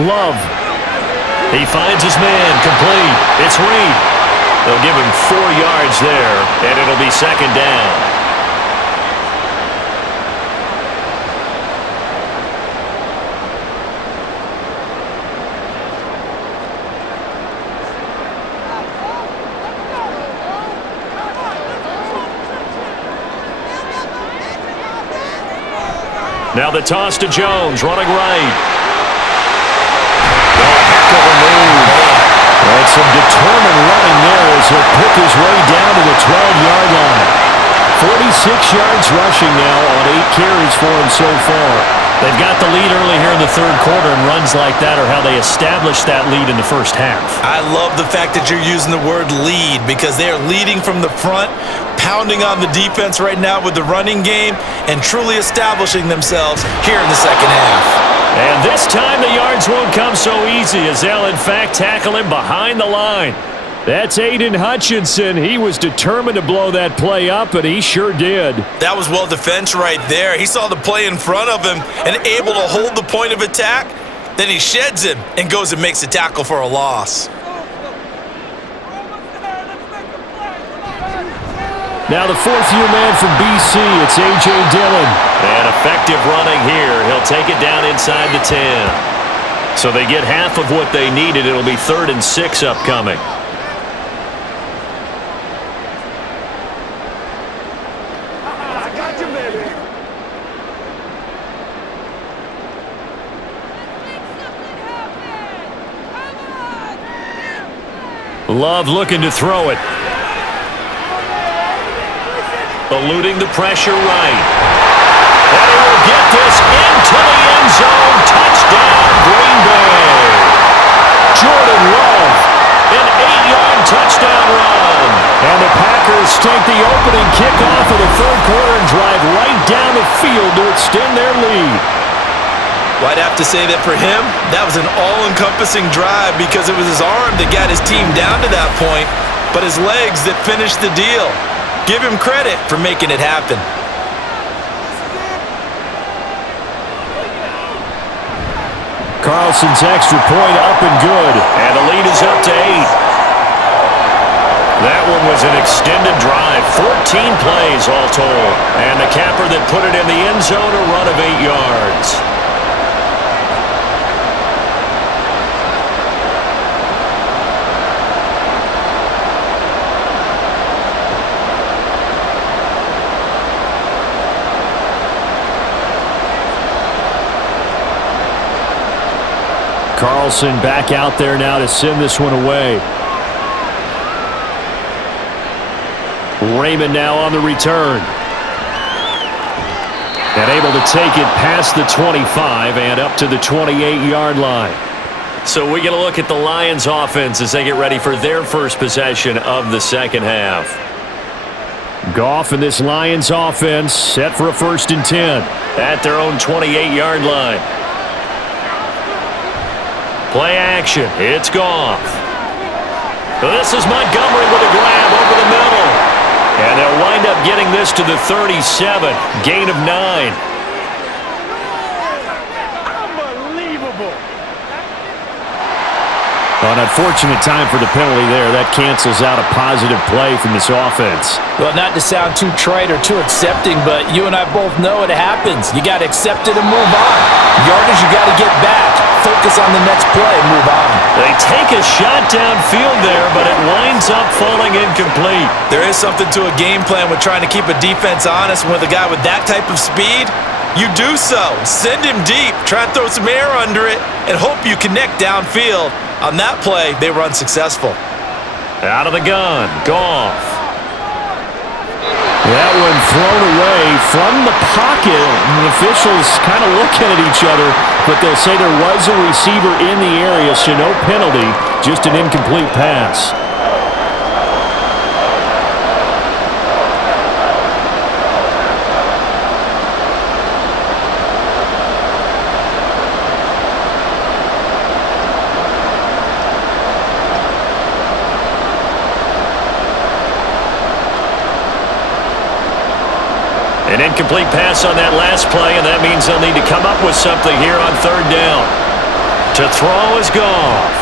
Love. He finds his man, complete. It's Reed. They'll give him 4 yards there, and it'll be 2nd down. Now the toss to Jones, running right. Oh, heck of a move. And some determined running there as he'll pick his way down to the 12-yard line. 46 yards rushing now on 8 carries for him so far. They've got the lead early here in the 3rd quarter, and runs like that are how they established that lead in the first half. I love the fact that you're using the word lead because they are leading from the front, pounding on the defense right now with the running game, and truly establishing themselves here in the 2nd half. And this time the yards won't come so easy as they'll in fact tackle him behind the line. That's Aiden Hutchinson. He was determined to blow that play up, and he sure did. That was well defense right there. He saw the play in front of him and able to hold the point of attack. Then he sheds him and goes and makes a tackle for a loss. Now the 4th-year man from BC, it's A.J. Dillon. And effective running here. He'll take it down inside the 10. So they get half of what they needed. It'll be 3rd and 6 upcoming. Love looking to throw it. Eluding the pressure right. And he will get this into the end zone. Touchdown, Green Bay. Jordan Love, an 8-yard touchdown run. And the Packers take the opening kickoff of the 3rd quarter and drive right down the field to extend their lead. Well, I'd have to say that for him, that was an all-encompassing drive because it was his arm that got his team down to that point, but his legs that finished the deal. Give him credit for making it happen. Carlson's extra point up and good. And the lead is up to 8. That one was an extended drive. 14 plays all told. And the capper that put it in the end zone, a run of 8 yards. Carlson back out there now to send this one away. Raymond now on the return. And able to take it past the 25 and up to the 28-yard line. So we get a look at the Lions offense as they get ready for their first possession of the second half. Goff and this Lions offense set for a 1st and 10 at their own 28-yard line. Play action. It's Goff. This is Montgomery with a grab over the middle. And they'll wind up getting this to the 37. Gain of 9. An unfortunate time for the penalty there. That cancels out a positive play from this offense. Well, not to sound too trite or too accepting, but you and I both know it happens. You got to accept it and move on. Yardage, you got to get back. Focus on the next play and move on. They take a shot downfield there, but it winds up falling incomplete. There is something to a game plan with trying to keep a defense honest. With a guy with that type of speed, you do so. Send him deep. Try and throw some air under it and hope you connect downfield. On that play, they were unsuccessful. Out of the gun, Goff. That one thrown away from the pocket. And the officials kind of looking at each other, but they'll say there was a receiver in the area, so no penalty, just an incomplete pass. An incomplete pass on that last play, and that means they'll need to come up with something here on 3rd down. To throw is Goff.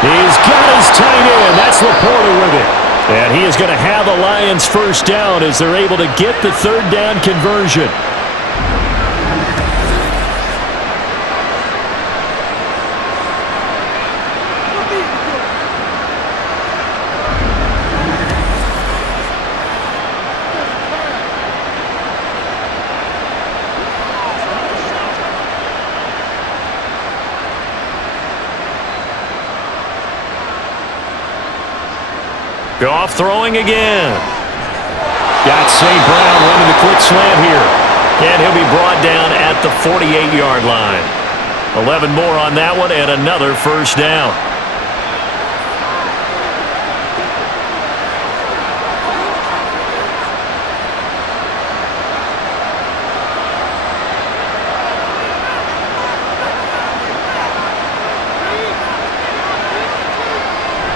He's got his tight end. That's Laporta with it. And he is going to have a Lions 1st down as they're able to get the 3rd down conversion. Goff throwing again. Got St. Brown running the quick slant here. And he'll be brought down at the 48-yard line. 11 more on that one and another 1st down.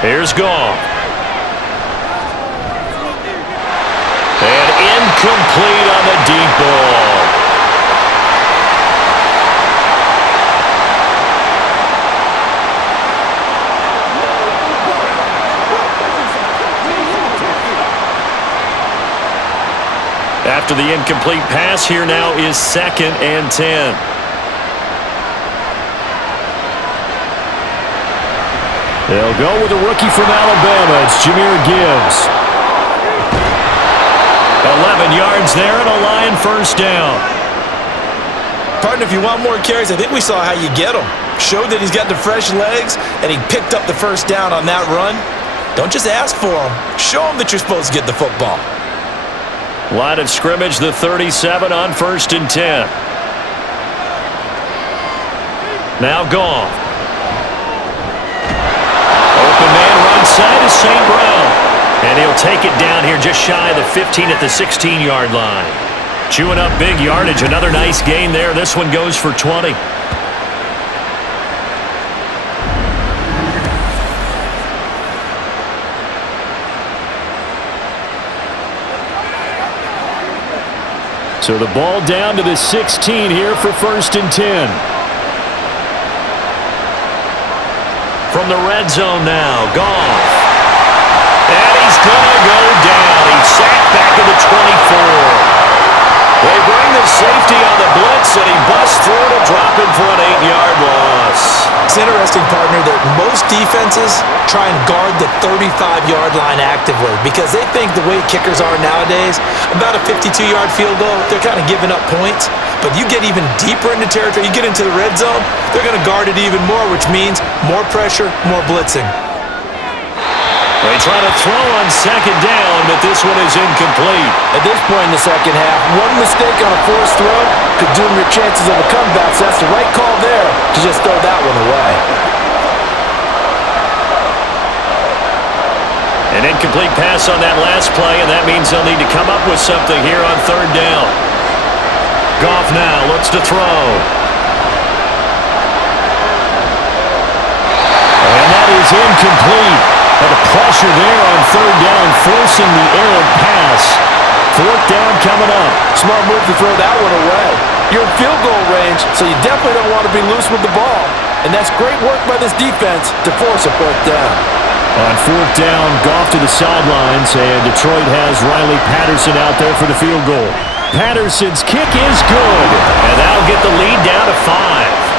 Here's Goff. Incomplete on the deep ball. After the incomplete pass, here now is 2nd and 10. They'll go with a rookie from Alabama. It's Jahmyr Gibbs. 11 yards there and a Lion 1st down. Partner, if you want more carries, I think we saw how you get them. Showed that he's got the fresh legs, and he picked up the 1st down on that run. Don't just ask for them. Show them that you're supposed to get the football. Line of scrimmage, the 37 on 1st and 10. Now Goff. Open man right side is St. Brown. And he'll take it down here just shy of the 15 at the 16-yard line. Chewing up big yardage. Another nice gain there. This one goes for 20. So the ball down to the 16 here for 1st and 10. From the red zone now, Goff. And he's going to go down. He's sacked back at the 24. They bring the safety on the blitz, and he busts through to drop in for an 8-yard loss. It's interesting, partner, that most defenses try and guard the 35-yard line actively because they think the way kickers are nowadays, about a 52-yard field goal, they're kind of giving up points. But you get even deeper into territory, you get into the red zone, they're going to guard it even more, which means more pressure, more blitzing. They try to throw on second down, but this one is incomplete. At this point in the second half, one mistake on a forced throw could doom your chances of a comeback, so that's the right call there to just throw that one away. An incomplete pass on that last play, and that means they'll need to come up with something here on third down. Goff now looks to throw. And that is incomplete. And the pressure there on third down, forcing the errant pass. Fourth down coming up. Smart move to throw that one away. You're in field goal range, so you definitely don't want to be loose with the ball. And that's great work by this defense to force a fourth down. On fourth down, Goff to the sidelines, and Detroit has Riley Patterson out there for the field goal. Patterson's kick is good, and that'll get the lead down to 5.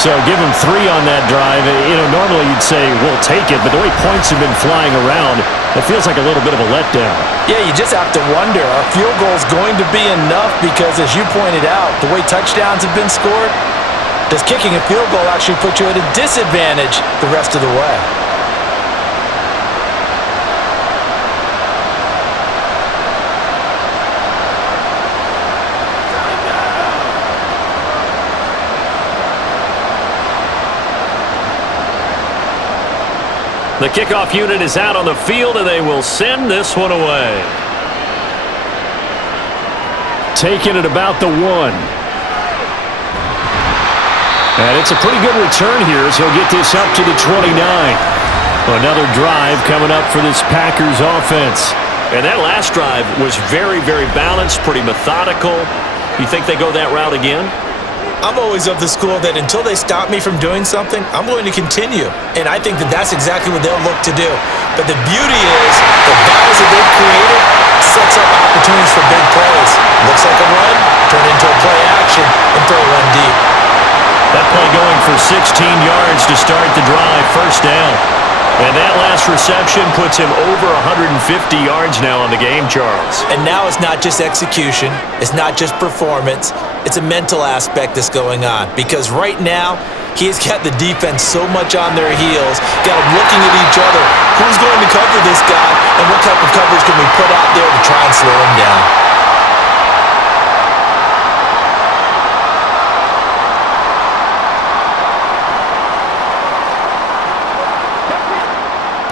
So give him 3 on that drive. Normally you'd say, we'll take it, but the way points have been flying around, it feels like a little bit of a letdown. Yeah, you just have to wonder, are field goals going to be enough? Because as you pointed out, the way touchdowns have been scored, does kicking a field goal actually put you at a disadvantage the rest of the way? The kickoff unit is out on the field, and they will send this one away. Taking it about the 1. And it's a pretty good return here, so he'll get this up to the 29. Another drive coming up for this Packers offense. And that last drive was very, very balanced, pretty methodical. You think they go that route again? I'm always of the school that until they stop me from doing something, I'm going to continue. And I think that that's exactly what they'll look to do. But the beauty is the guys that they've created sets up opportunities for big plays. Looks like a run, turn into a play action, and throw one deep. That play going for 16 yards to start the drive, first down. And that last reception puts him over 150 yards now on the game, Charles. And now it's not just execution. It's not just performance. It's a mental aspect that's going on. Because right now, he has got the defense so much on their heels, got them looking at each other. Who's going to cover this guy, and what type of coverage can we put out there to try and slow him down?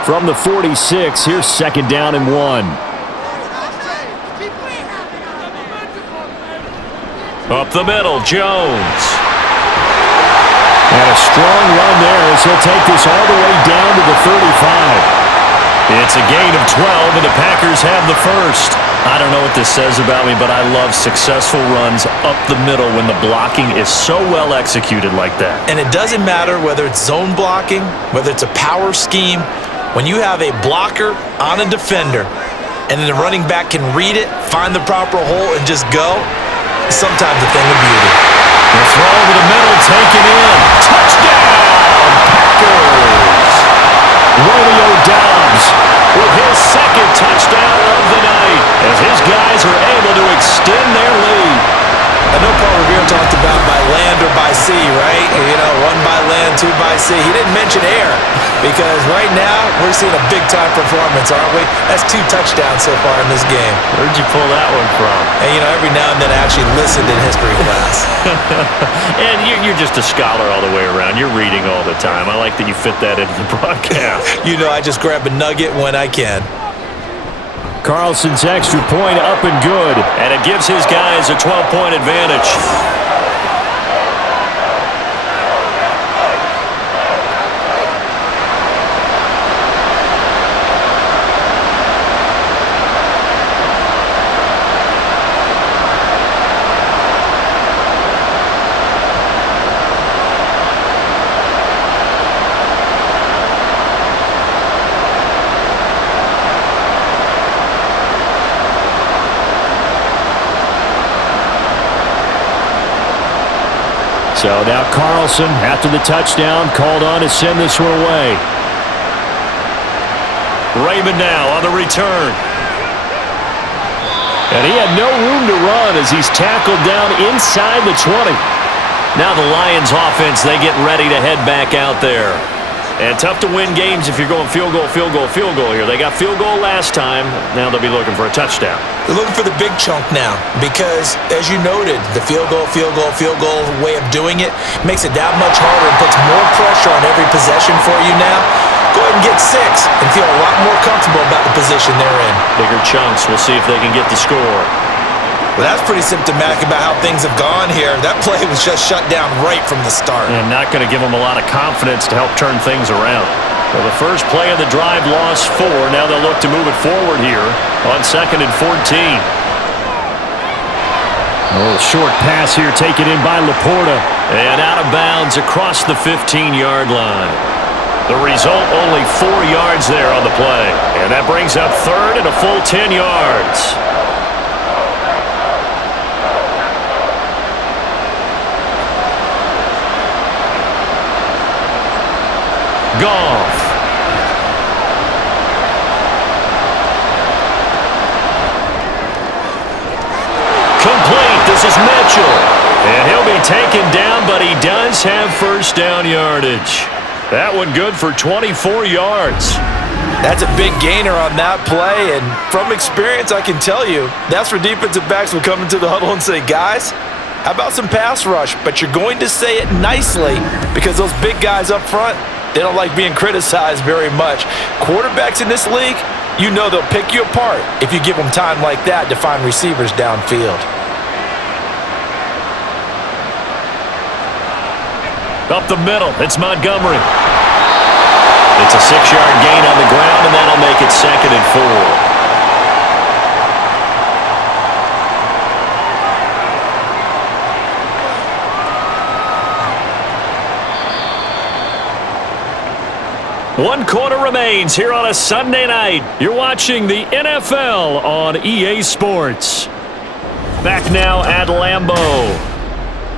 From the 46, here's second down and 1. Up the middle, Jones. And a strong run there as he'll take this all the way down to the 35. It's a gain of 12, and the Packers have the first. I don't know what this says about me, but I love successful runs up the middle when the blocking is so well executed like that. And it doesn't matter whether it's zone blocking, whether it's a power scheme. When you have a blocker on a defender, and then the running back can read it, find the proper hole, and just go, it's sometimes a thing of beauty. The throw to the middle, taken in. Touchdown, Packers! Romeo Doubs with his second touchdown of the night, as his guys are able to extend their lead. I know Paul Revere talked about by land or by sea, right? One by land, two by sea. He didn't mention air because right now we're seeing a big-time performance, aren't we? That's 2 touchdowns so far in this game. Where'd you pull that one from? And, every now and then I actually listened in history class. And you're just a scholar all the way around. You're reading all the time. I like that you fit that into the broadcast. I just grab a nugget when I can. Carlson's extra point up and good. And it gives his guys a 12-point advantage. So now Carlson, after the touchdown, called on to send this one away. Raymond now on the return. And he had no room to run as he's tackled down inside the 20. Now the Lions offense, they get ready to head back out there. And tough to win games if you're going field goal, field goal, field goal here. They got field goal last time. Now they'll be looking for a touchdown. They're looking for the big chunk now because, as you noted, the field goal way of doing it makes it that much harder and puts more pressure on every possession for you now. Go ahead and get 6 and feel a lot more comfortable about the position they're in. Bigger chunks. We'll see if they can get the score. Well, that's pretty symptomatic about how things have gone here. That play was just shut down right from the start. And not going to give them a lot of confidence to help turn things around. Well, the first play of the drive lost 4. Now they'll look to move it forward here on 2nd and 14. A little short pass here taken in by Laporta. And out of bounds across the 15-yard line. The result, only 4 yards there on the play. And that brings up 3rd and a full 10 yards. Goff. Complete. This is Mitchell. And he'll be taken down, but he does have first down yardage. That one good for 24 yards. That's a big gainer on that play, and from experience, I can tell you, that's where defensive backs will come into the huddle and say, guys, how about some pass rush? But you're going to say it nicely because those big guys up front, they don't like being criticized very much. Quarterbacks in this league, you know they'll pick you apart if you give them time like that to find receivers downfield. Up the middle, it's Montgomery. It's a 6-yard gain on the ground, and that'll make it 2nd and 4. 1 quarter remains here on a Sunday night. You're watching the NFL on EA Sports. Back now at Lambeau.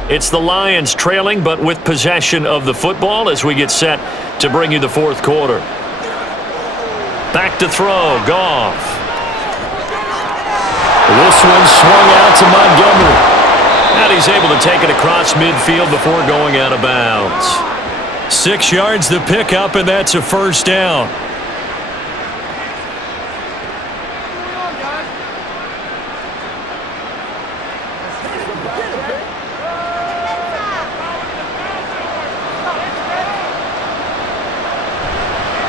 It's the Lions trailing, but with possession of the football as we get set to bring you the 4th quarter. Back to throw, Goff. This one swung out to Montgomery. And he's able to take it across midfield before going out of bounds. 6 yards to pick up, and that's a first down.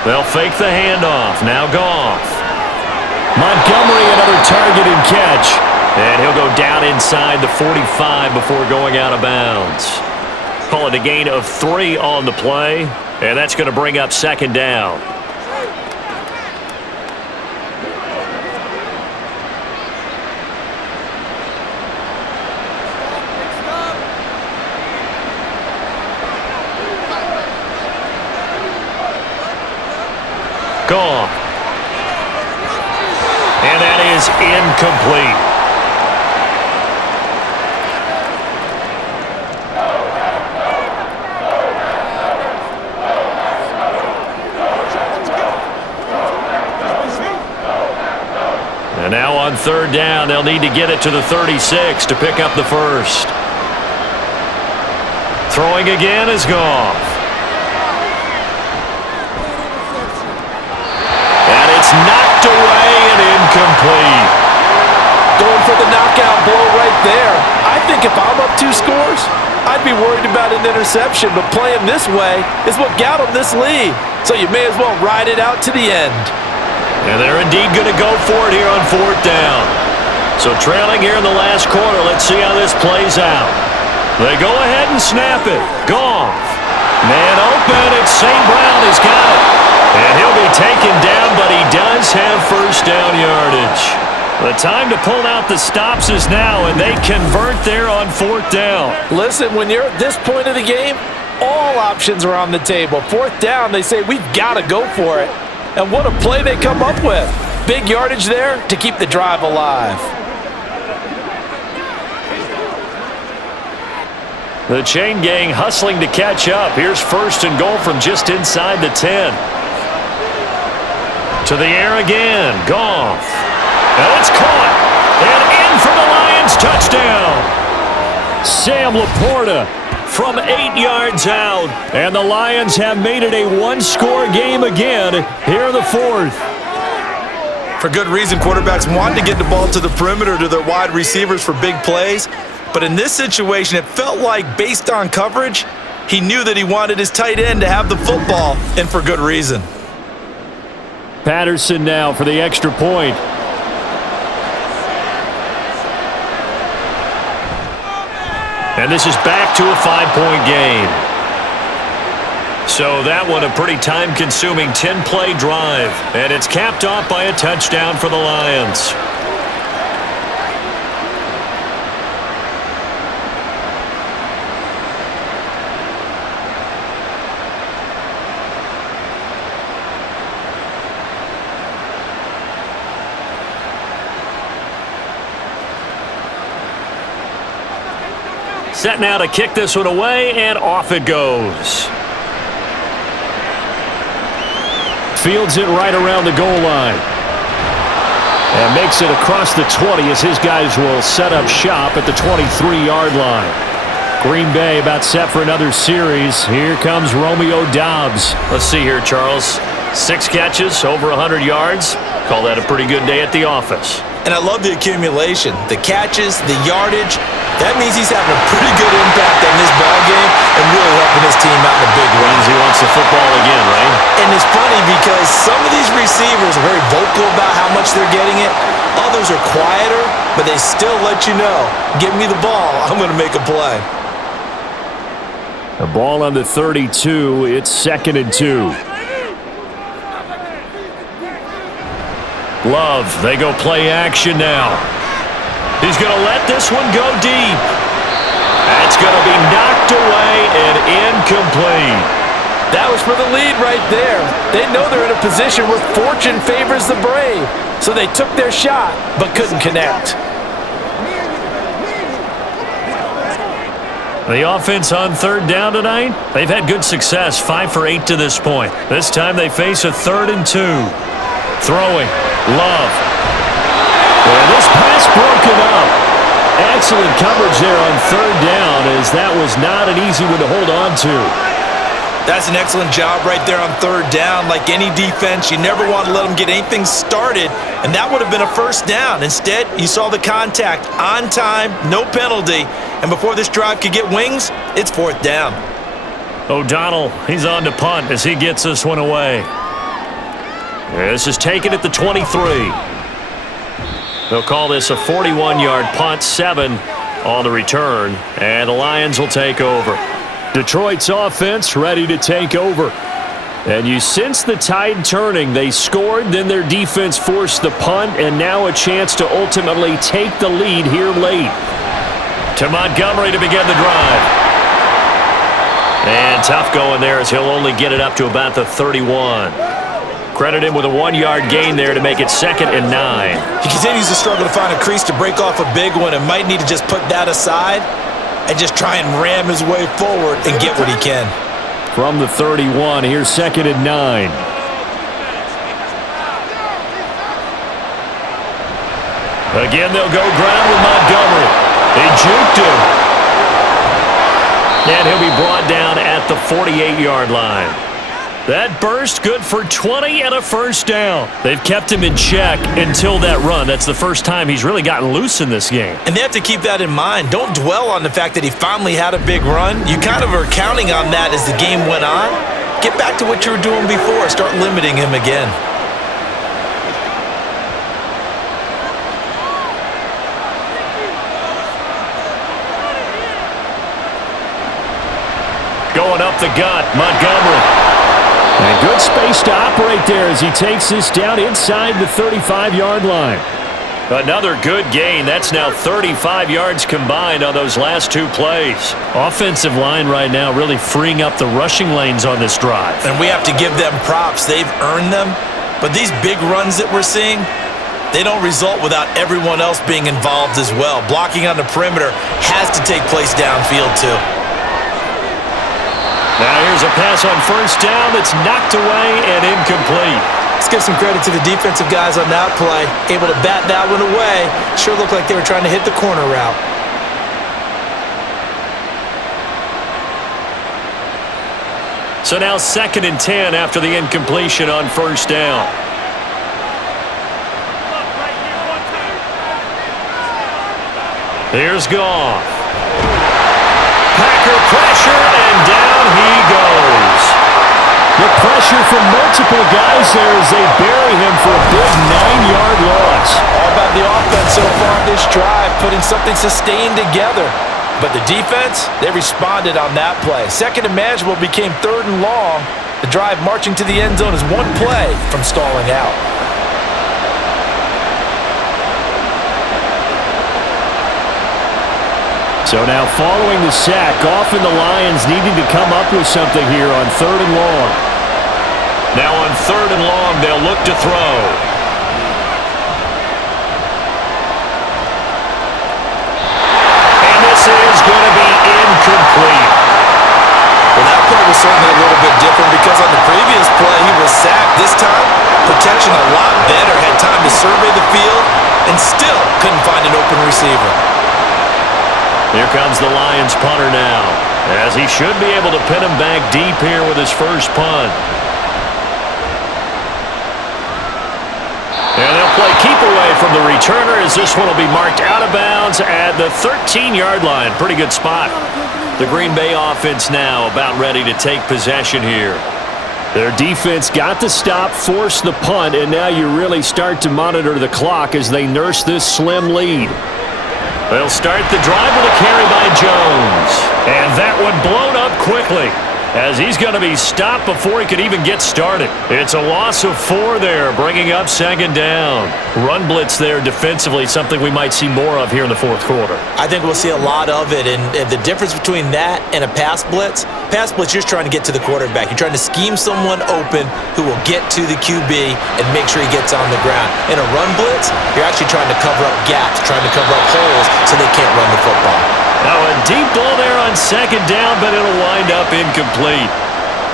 They'll fake the handoff. Now Goff. Montgomery, another target and catch. And he'll go down inside the 45 before going out of bounds. Call it a gain of 3 on the play. And that's going to bring up 2nd down. Goff. And that is incomplete. And now on 3rd down, they'll need to get it to the 36 to pick up the first. Throwing again is Goff. Knocked away and incomplete. Going for the knockout blow right there. I think if I'm up 2 scores, I'd be worried about an interception, but playing this way is what got them this lead. So you may as well ride it out to the end. And they're indeed going to go for it here on 4th down. So trailing here in the last quarter, let's see how this plays out. They go ahead and snap it. Goff. Man open, it's St. Brown. He's got it. And he'll be taken down, but he does have first down yardage. The time to pull out the stops is now, and they convert there on 4th down. Listen, when you're at this point of the game, all options are on the table. 4th down, they say, we've got to go for it. And what a play they come up with. Big yardage there to keep the drive alive. The chain gang hustling to catch up. Here's 1st and goal from just inside the 10. To the air again. Goff. And it's caught. And in for the Lions. Touchdown. Sam Laporta from 8 yards out. And the Lions have made it a one-score game again here in the 4th. For good reason, quarterbacks want to get the ball to the perimeter to their wide receivers for big plays. But in this situation, it felt like, based on coverage, he knew that he wanted his tight end to have the football, and for good reason. Patterson now for the extra point. And this is back to a 5-point game. So that one a pretty time-consuming 10-play drive. And it's capped off by a touchdown for the Lions. Set now to kick this one away, and off it goes. Fields it right around the goal line. And makes it across the 20 as his guys will set up shop at the 23-yard line. Green Bay about set for another series. Here comes Romeo Doubs. Let's see here, Charles. 6 catches, over 100 yards. Call that a pretty good day at the office. And I love the accumulation, the catches, the yardage. That means he's having a pretty good impact on this ball game and really helping his team out in a big way. Means he wants the football again, right? And it's funny because some of these receivers are very vocal about how much they're getting it. Others are quieter, but they still let you know, give me the ball, I'm going to make a play. The ball on the 32. It's 2nd and 2. Love, they go play action now. He's going to let this one go deep. That's going to be knocked away and incomplete. That was for the lead right there. They know they're in a position where fortune favors the brave. So they took their shot, but couldn't connect. The offense on 3rd down tonight, they've had good success, 5 for 8 to this point. This time they face a 3rd and 2. Throwing, Love. And this pass broken up. Excellent coverage there on 3rd down, as that was not an easy one to hold on to. That's an excellent job right there on 3rd down. Like any defense, you never want to let them get anything started, and that would have been a 1st down. Instead, you saw the contact on time, no penalty, and before this drive could get wings, it's 4th down. O'Donnell, he's on to punt as he gets this one away. This is taken at the 23. They'll call this a 41-yard punt, 7 on the return, and the Lions will take over. Detroit's offense ready to take over. And you sense the tide turning. They scored, then their defense forced the punt, and now a chance to ultimately take the lead here late. To Montgomery to begin the drive. And tough going there as he'll only get it up to about the 31. Credit him with a 1-yard gain there to make it 2nd and 9. He continues to struggle to find a crease to break off a big one and might need to just put that aside and just try and ram his way forward and get what he can. From the 31, here's 2nd and 9. Again, they'll go ground with Montgomery. They juked him. And he'll be brought down at the 48-yard line. That burst good for 20 and a 1st down. They've kept him in check until that run. That's the first time he's really gotten loose in this game. And they have to keep that in mind. Don't dwell on the fact that he finally had a big run. You kind of are counting on that as the game went on. Get back to what you were doing before. Start limiting him again. Going up the gut, Montgomery. And good space to operate there as he takes this down inside the 35-yard line. Another good gain. That's now 35 yards combined on those last 2 plays. Offensive line right now really freeing up the rushing lanes on this drive. And we have to give them props. They've earned them. But these big runs that we're seeing, they don't result without everyone else being involved as well. Blocking on the perimeter has to take place downfield too. Now here's a pass on first down that's knocked away and incomplete. Let's give some credit to the defensive guys on that play. Able to bat that one away. Sure looked like they were trying to hit the corner route. So now 2nd and 10 after the incompletion on first down. Here's Goff. Packer pressure, and down he goes. The pressure from multiple guys there as they bury him for a big 9-yard loss. All about the offense so far on this drive, putting something sustained together. But the defense, they responded on that play. 2nd and manageable became 3rd and long. The drive marching to the end zone is one play from stalling out. So now following the sack, Goff and the Lions needing to come up with something here on 3rd and long. Now on 3rd and long, they'll look to throw. And this is going to be incomplete. Well, that play was certainly a little bit different because on the previous play, he was sacked. This time, protection a lot better. Had time to survey the field and still couldn't find an open receiver. Here comes the Lions punter now, as he should be able to pin him back deep here with his first punt. And they'll play keep away from the returner as this one will be marked out of bounds at the 13-yard line. Pretty good spot. The Green Bay offense now about ready to take possession here. Their defense got the stop, forced the punt, and now you really start to monitor the clock as they nurse this slim lead. They'll start the drive with a carry by Jones. And that one blown up quickly as he's going to be stopped before he could even get started. It's a loss of 4 there, bringing up 2nd down. Run blitz there defensively, something we might see more of here in the 4th quarter. I think we'll see a lot of it, and the difference between that and a pass blitz, you're just trying to get to the quarterback. You're trying to scheme someone open who will get to the QB and make sure he gets on the ground. In a run blitz, you're actually trying to cover up gaps, trying to cover up holes so they can't run the football. Now a deep ball there on 2nd down, but it'll wind up incomplete.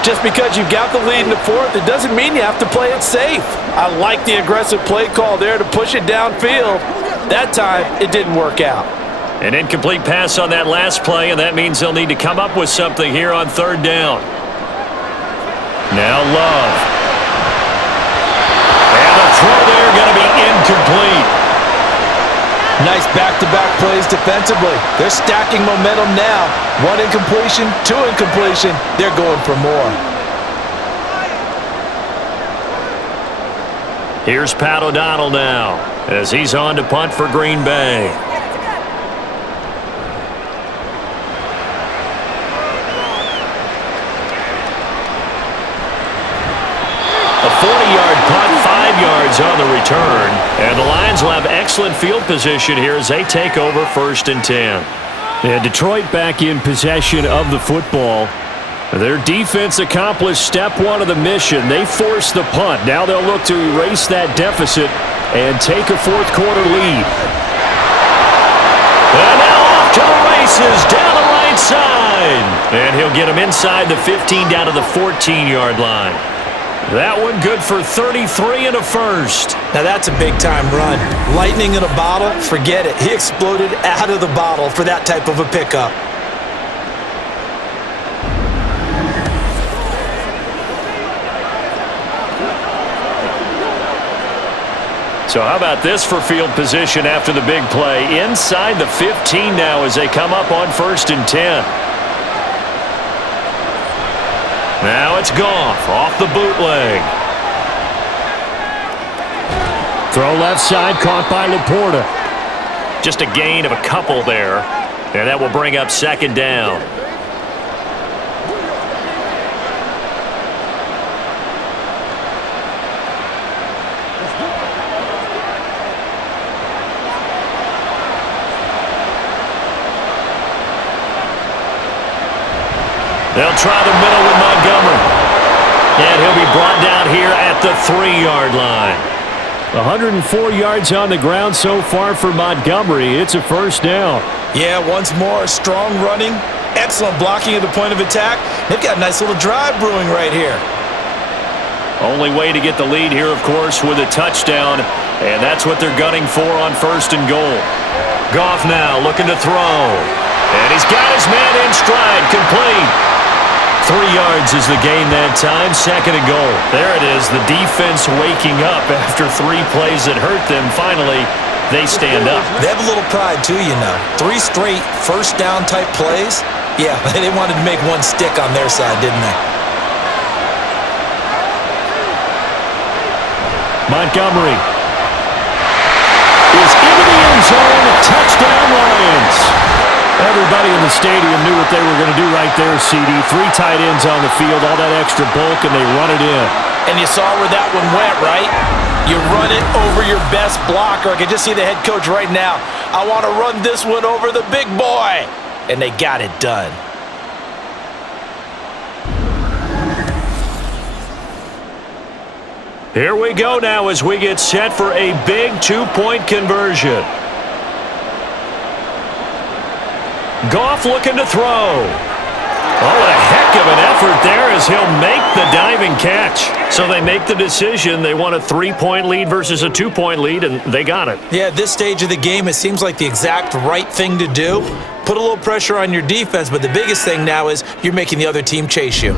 Just because you've got the lead in the 4th, it doesn't mean you have to play it safe. I like the aggressive play call there to push it downfield. That time, it didn't work out. An incomplete pass on that last play, and that means they'll need to come up with something here on 3rd down. Now Love. And the throw there going to be incomplete. Nice back-to-back plays defensively. They're stacking momentum now. 1 incompletion, 2 incompletion. They're going for more. Here's Pat O'Donnell now as he's on to punt for Green Bay. A 40-yard punt, 5 yards on the return. And the Lions will have excellent field position here as they take over 1st and 10. And Detroit back in possession of the football. Their defense accomplished step 1 of the mission. They forced the punt. Now they'll look to erase that deficit and take a 4th quarter lead. And now off to the races down the right side. And he'll get him inside the 15 down to the 14-yard line. That one good for 33 and a first. Now that's a big-time run. Lightning in a bottle, forget it. He exploded out of the bottle for that type of a pickup. So how about this for field position after the big play? Inside the 15 now as they come up on 1st and 10. Now it's Goff off the bootleg. Throw left side, caught by Laporta. Just a gain of a couple there. And that will bring up 2nd down. They'll try the middle with Montgomery. And he'll be brought down here at the 3-yard line. 104 yards on the ground so far for Montgomery. It's a 1st down. Yeah, once more, strong running Excellent blocking at the point of attack. They've got a nice little drive brewing right here. Only way to get the lead here, of course, with a touchdown, and that's what they're gunning for on 1st and goal. Goff now looking to throw, and he's got his man in stride, complete. 3 yards is the gain that time, 2nd and goal. There it is, the defense waking up after 3 plays that hurt them. Finally, they stand up. They have a little pride, too, you know. 3 straight first-down type plays. Yeah, they wanted to make one stick on their side, didn't they? Montgomery is into the end zone. Touchdown, Lions. Everybody in the stadium knew what they were going to do right there, CD. 3 tight ends on the field, all that extra bulk, and they run it in. And you saw where that one went, right? You run it over your best blocker. I can just see the head coach right now. I want to run this one over the big boy. And they got it done. Here we go now as we get set for a big 2-point conversion. Goff looking to throw. Oh, what a heck of an effort there as he'll make the diving catch. So they make the decision. They want a 3-point lead versus a 2-point lead, and they got it. Yeah, at this stage of the game, it seems like the exact right thing to do. Put a little pressure on your defense, but the biggest thing now is you're making the other team chase you.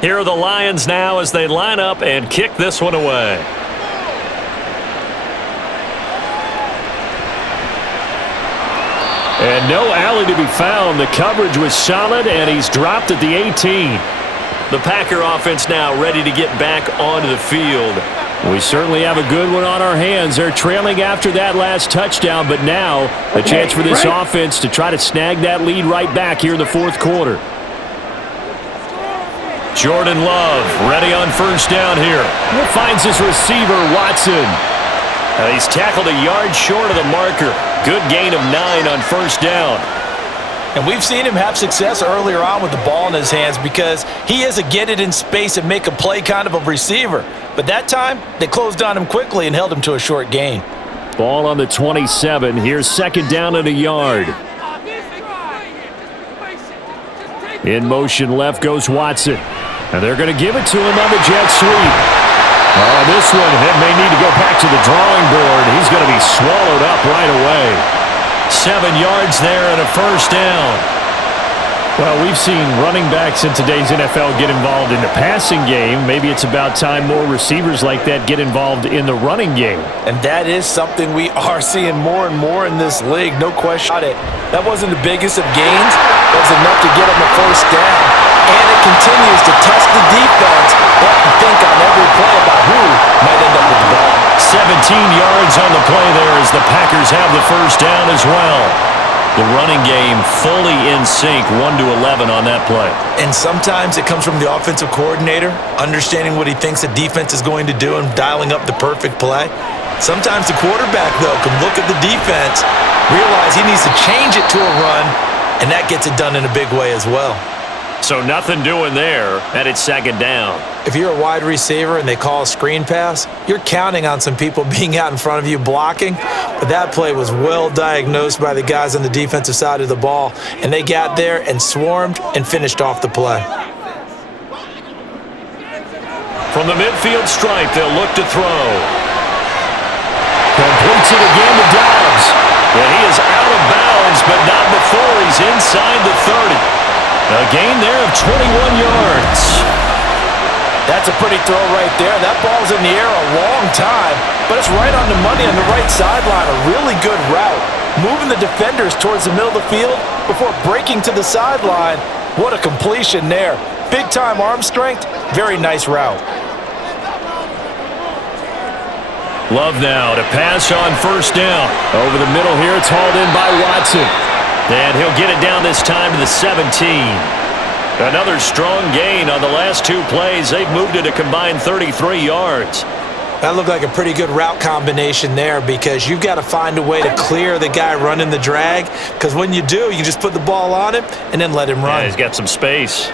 Here are the Lions now as they line up and kick this one away. And no alley to be found. The coverage was solid, and he's dropped at the 18. The Packer offense now ready to get back onto the field. We certainly have a good one on our hands. They're trailing after that last touchdown, but now a chance for this offense to try to snag that lead right back here in the 4th quarter. Jordan Love ready on 1st down here. Finds his receiver, Watson. He's tackled a yard short of the marker. Good gain of 9 on 1st down. And we've seen him have success earlier on with the ball in his hands because he is a get it in space and make a play kind of a receiver. But that time, they closed on him quickly and held him to a short gain. Ball on the 27. Here's 2nd down and a yard. In motion left goes Watson. And they're going to give it to him on the jet sweep. This one may need to go back to the drawing board. He's going to be swallowed up right away. 7 yards there and a 1st down. Well, we've seen running backs in today's NFL get involved in the passing game. Maybe it's about time more receivers like that get involved in the running game. And that is something we are seeing more and more in this league, no question about it. That wasn't the biggest of gains. That was enough to get them a 1st down. And it continues to test the defense. They have to think on every play about who might end up with the ball. 17 yards on the play there as the Packers have the 1st down as well. The running game fully in sync, 1-11 on that play. And sometimes it comes from the offensive coordinator, understanding what he thinks the defense is going to do and dialing up the perfect play. Sometimes the quarterback, though, can look at the defense, realize he needs to change it to a run, and that gets it done in a big way as well. So nothing doing there, and it's 2nd down. If you're a wide receiver and they call a screen pass, you're counting on some people being out in front of you blocking. But that play was well diagnosed by the guys on the defensive side of the ball, and they got there and swarmed and finished off the play. From the midfield stripe, they'll look to throw. Completes it again to Dobbs. And he is out of bounds, but not before he's inside the 30. A gain there of 21 yards. That's a pretty throw right there. That ball's in the air a long time, but it's right on the money on the right sideline. A really good route. Moving the defenders towards the middle of the field before breaking to the sideline. What a completion there. Big-time arm strength. Very nice route. Love now to pass on first down. Over the middle here, it's hauled in by Watson. And he'll get it down this time to the 17. Another strong gain on the last two plays. They've moved it a combined 33 yards. That looked like a pretty good route combination there because you've got to find a way to clear the guy running the drag because when you do, you just put the ball on him and then let him run. Yeah, he's got some space.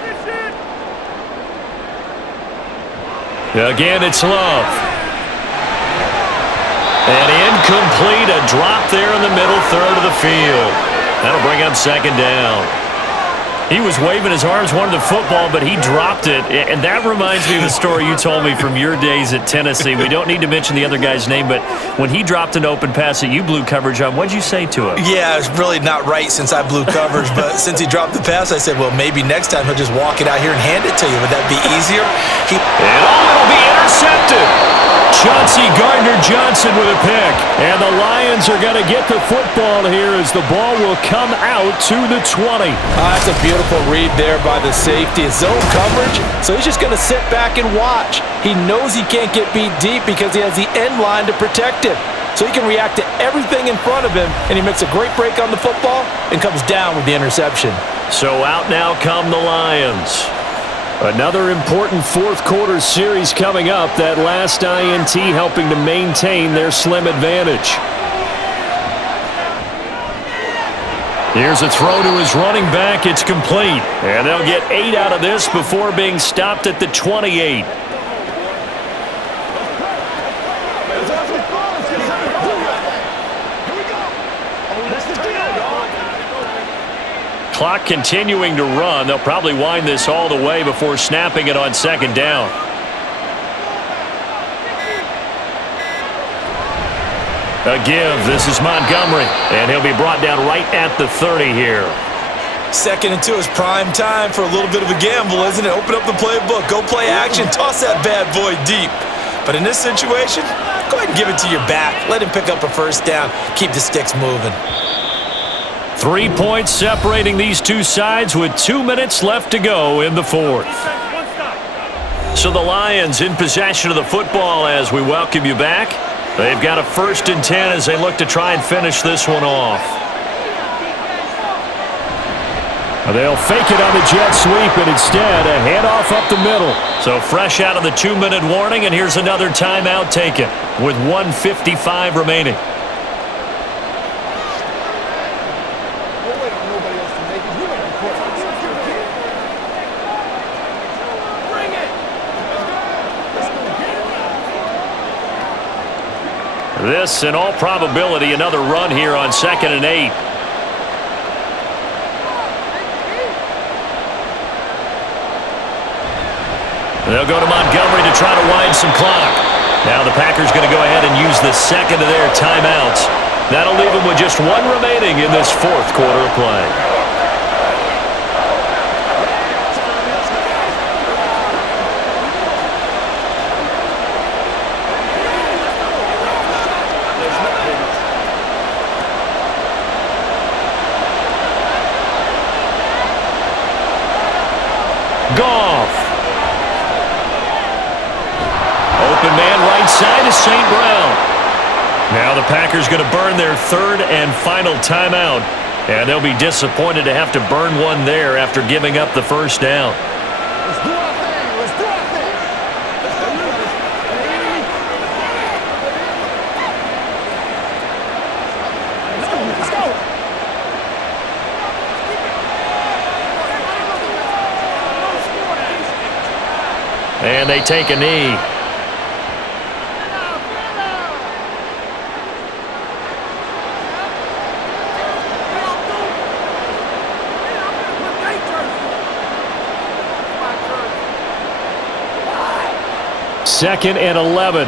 Again, it's Love. And incomplete, a drop there in the middle third of the field. That'll bring up second down. He was waving his arms, wanted the football, but he dropped it. And that reminds me of the story you told me from your days at Tennessee. We don't need to mention the other guy's name, but when he dropped an open pass that you blew coverage on, what'd you say to him? Yeah, it's really not right since I blew coverage, but since he dropped the pass, I said, well, maybe next time he'll just walk it out here and hand it to you. Would that be easier? It'll be intercepted. Chauncey Gardner-Johnson with a pick. And the Lions are going to get the football here as the ball will come out to the 20. That's a beautiful read there by the safety. It's zone coverage, so he's just going to sit back and watch. He knows he can't get beat deep because he has the end line to protect him. So he can react to everything in front of him, and he makes a great break on the football and comes down with the interception. So out now come the Lions. Another important fourth quarter series coming up. That last INT helping to maintain their slim advantage. Here's a throw to his running back. It's complete. And they'll get 8 out of this before being stopped at the 28. Clock continuing to run. They'll probably wind this all the way before snapping it on second down. A give. This is Montgomery. And he'll be brought down right at the 30 here. 2nd and 2 is prime time for a little bit of a gamble, isn't it? Open up the playbook. Go play action. Toss that bad boy deep. But in this situation, go ahead and give it to your back. Let him pick up a first down. Keep the sticks moving. 3 points separating these two sides with 2 minutes left to go in the fourth. So the Lions in possession of the football as we welcome you back. They've got a 1st and 10 as they look to try and finish this one off. They'll fake it on the jet sweep and instead a handoff up the middle. So fresh out of the 2-minute warning, and here's another timeout taken with 1:55 remaining. This, in all probability, another run here on 2nd and 8. They'll go to Montgomery to try to wind some clock. Now the Packers going to go ahead and use the second of their timeouts. That'll leave them with just 1 remaining in this fourth quarter of play. Goff. Open man right side is St. Brown. Now the Packers going to burn their 3rd and final timeout. And they'll be disappointed to have to burn one there after giving up the first down. Let's do our thing. Let's do our thing. Let's go. Let's go. And they take a knee. Second and 11.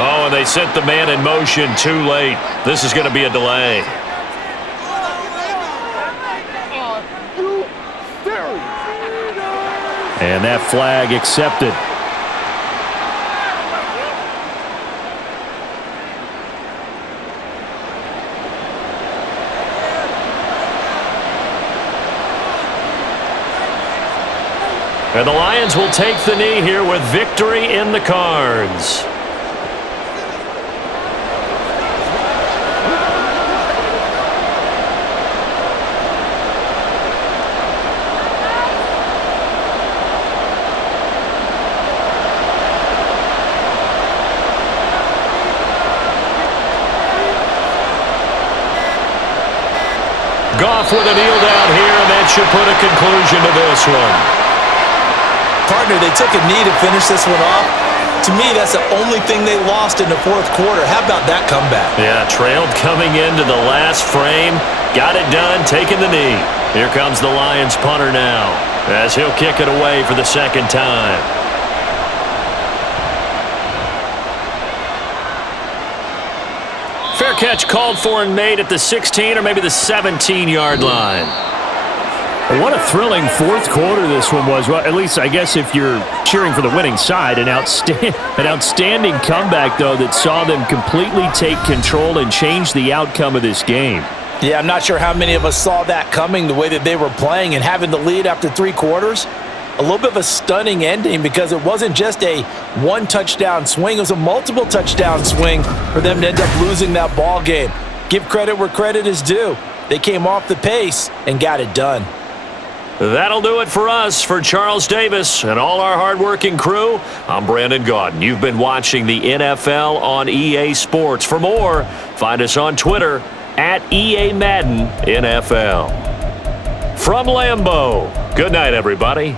Oh, and they sent the man in motion too late. This is going to be a delay. And that flag accepted. And the Lions will take the knee here with victory in the cards. Goff with a kneel down here, and that should put a conclusion to this one. Partner, they took a knee to finish this one off. To me, that's the only thing they lost in the fourth quarter. How about that comeback? Yeah, trailed coming into the last frame. Got it done, taking the knee. Here comes the Lions punter now, as he'll kick it away for the second time. Fair catch called for and made at the 16 or maybe the 17-yard line. What a thrilling fourth quarter this one was. Well, at least I guess if you're cheering for the winning side, an outstanding comeback, though, that saw them completely take control and change the outcome of this game. Yeah, I'm not sure how many of us saw that coming, the way that they were playing and having the lead after 3 quarters. A little bit of a stunning ending because it wasn't just a one-touchdown swing. It was a multiple touchdown swing for them to end up losing that ball game. Give credit where credit is due. They came off the pace and got it done. That'll do it for us. For Charles Davis and all our hardworking crew, I'm Brandon Gaudin. You've been watching the NFL on EA Sports. For more, find us on Twitter at EA Madden NFL. From Lambeau, good night, everybody.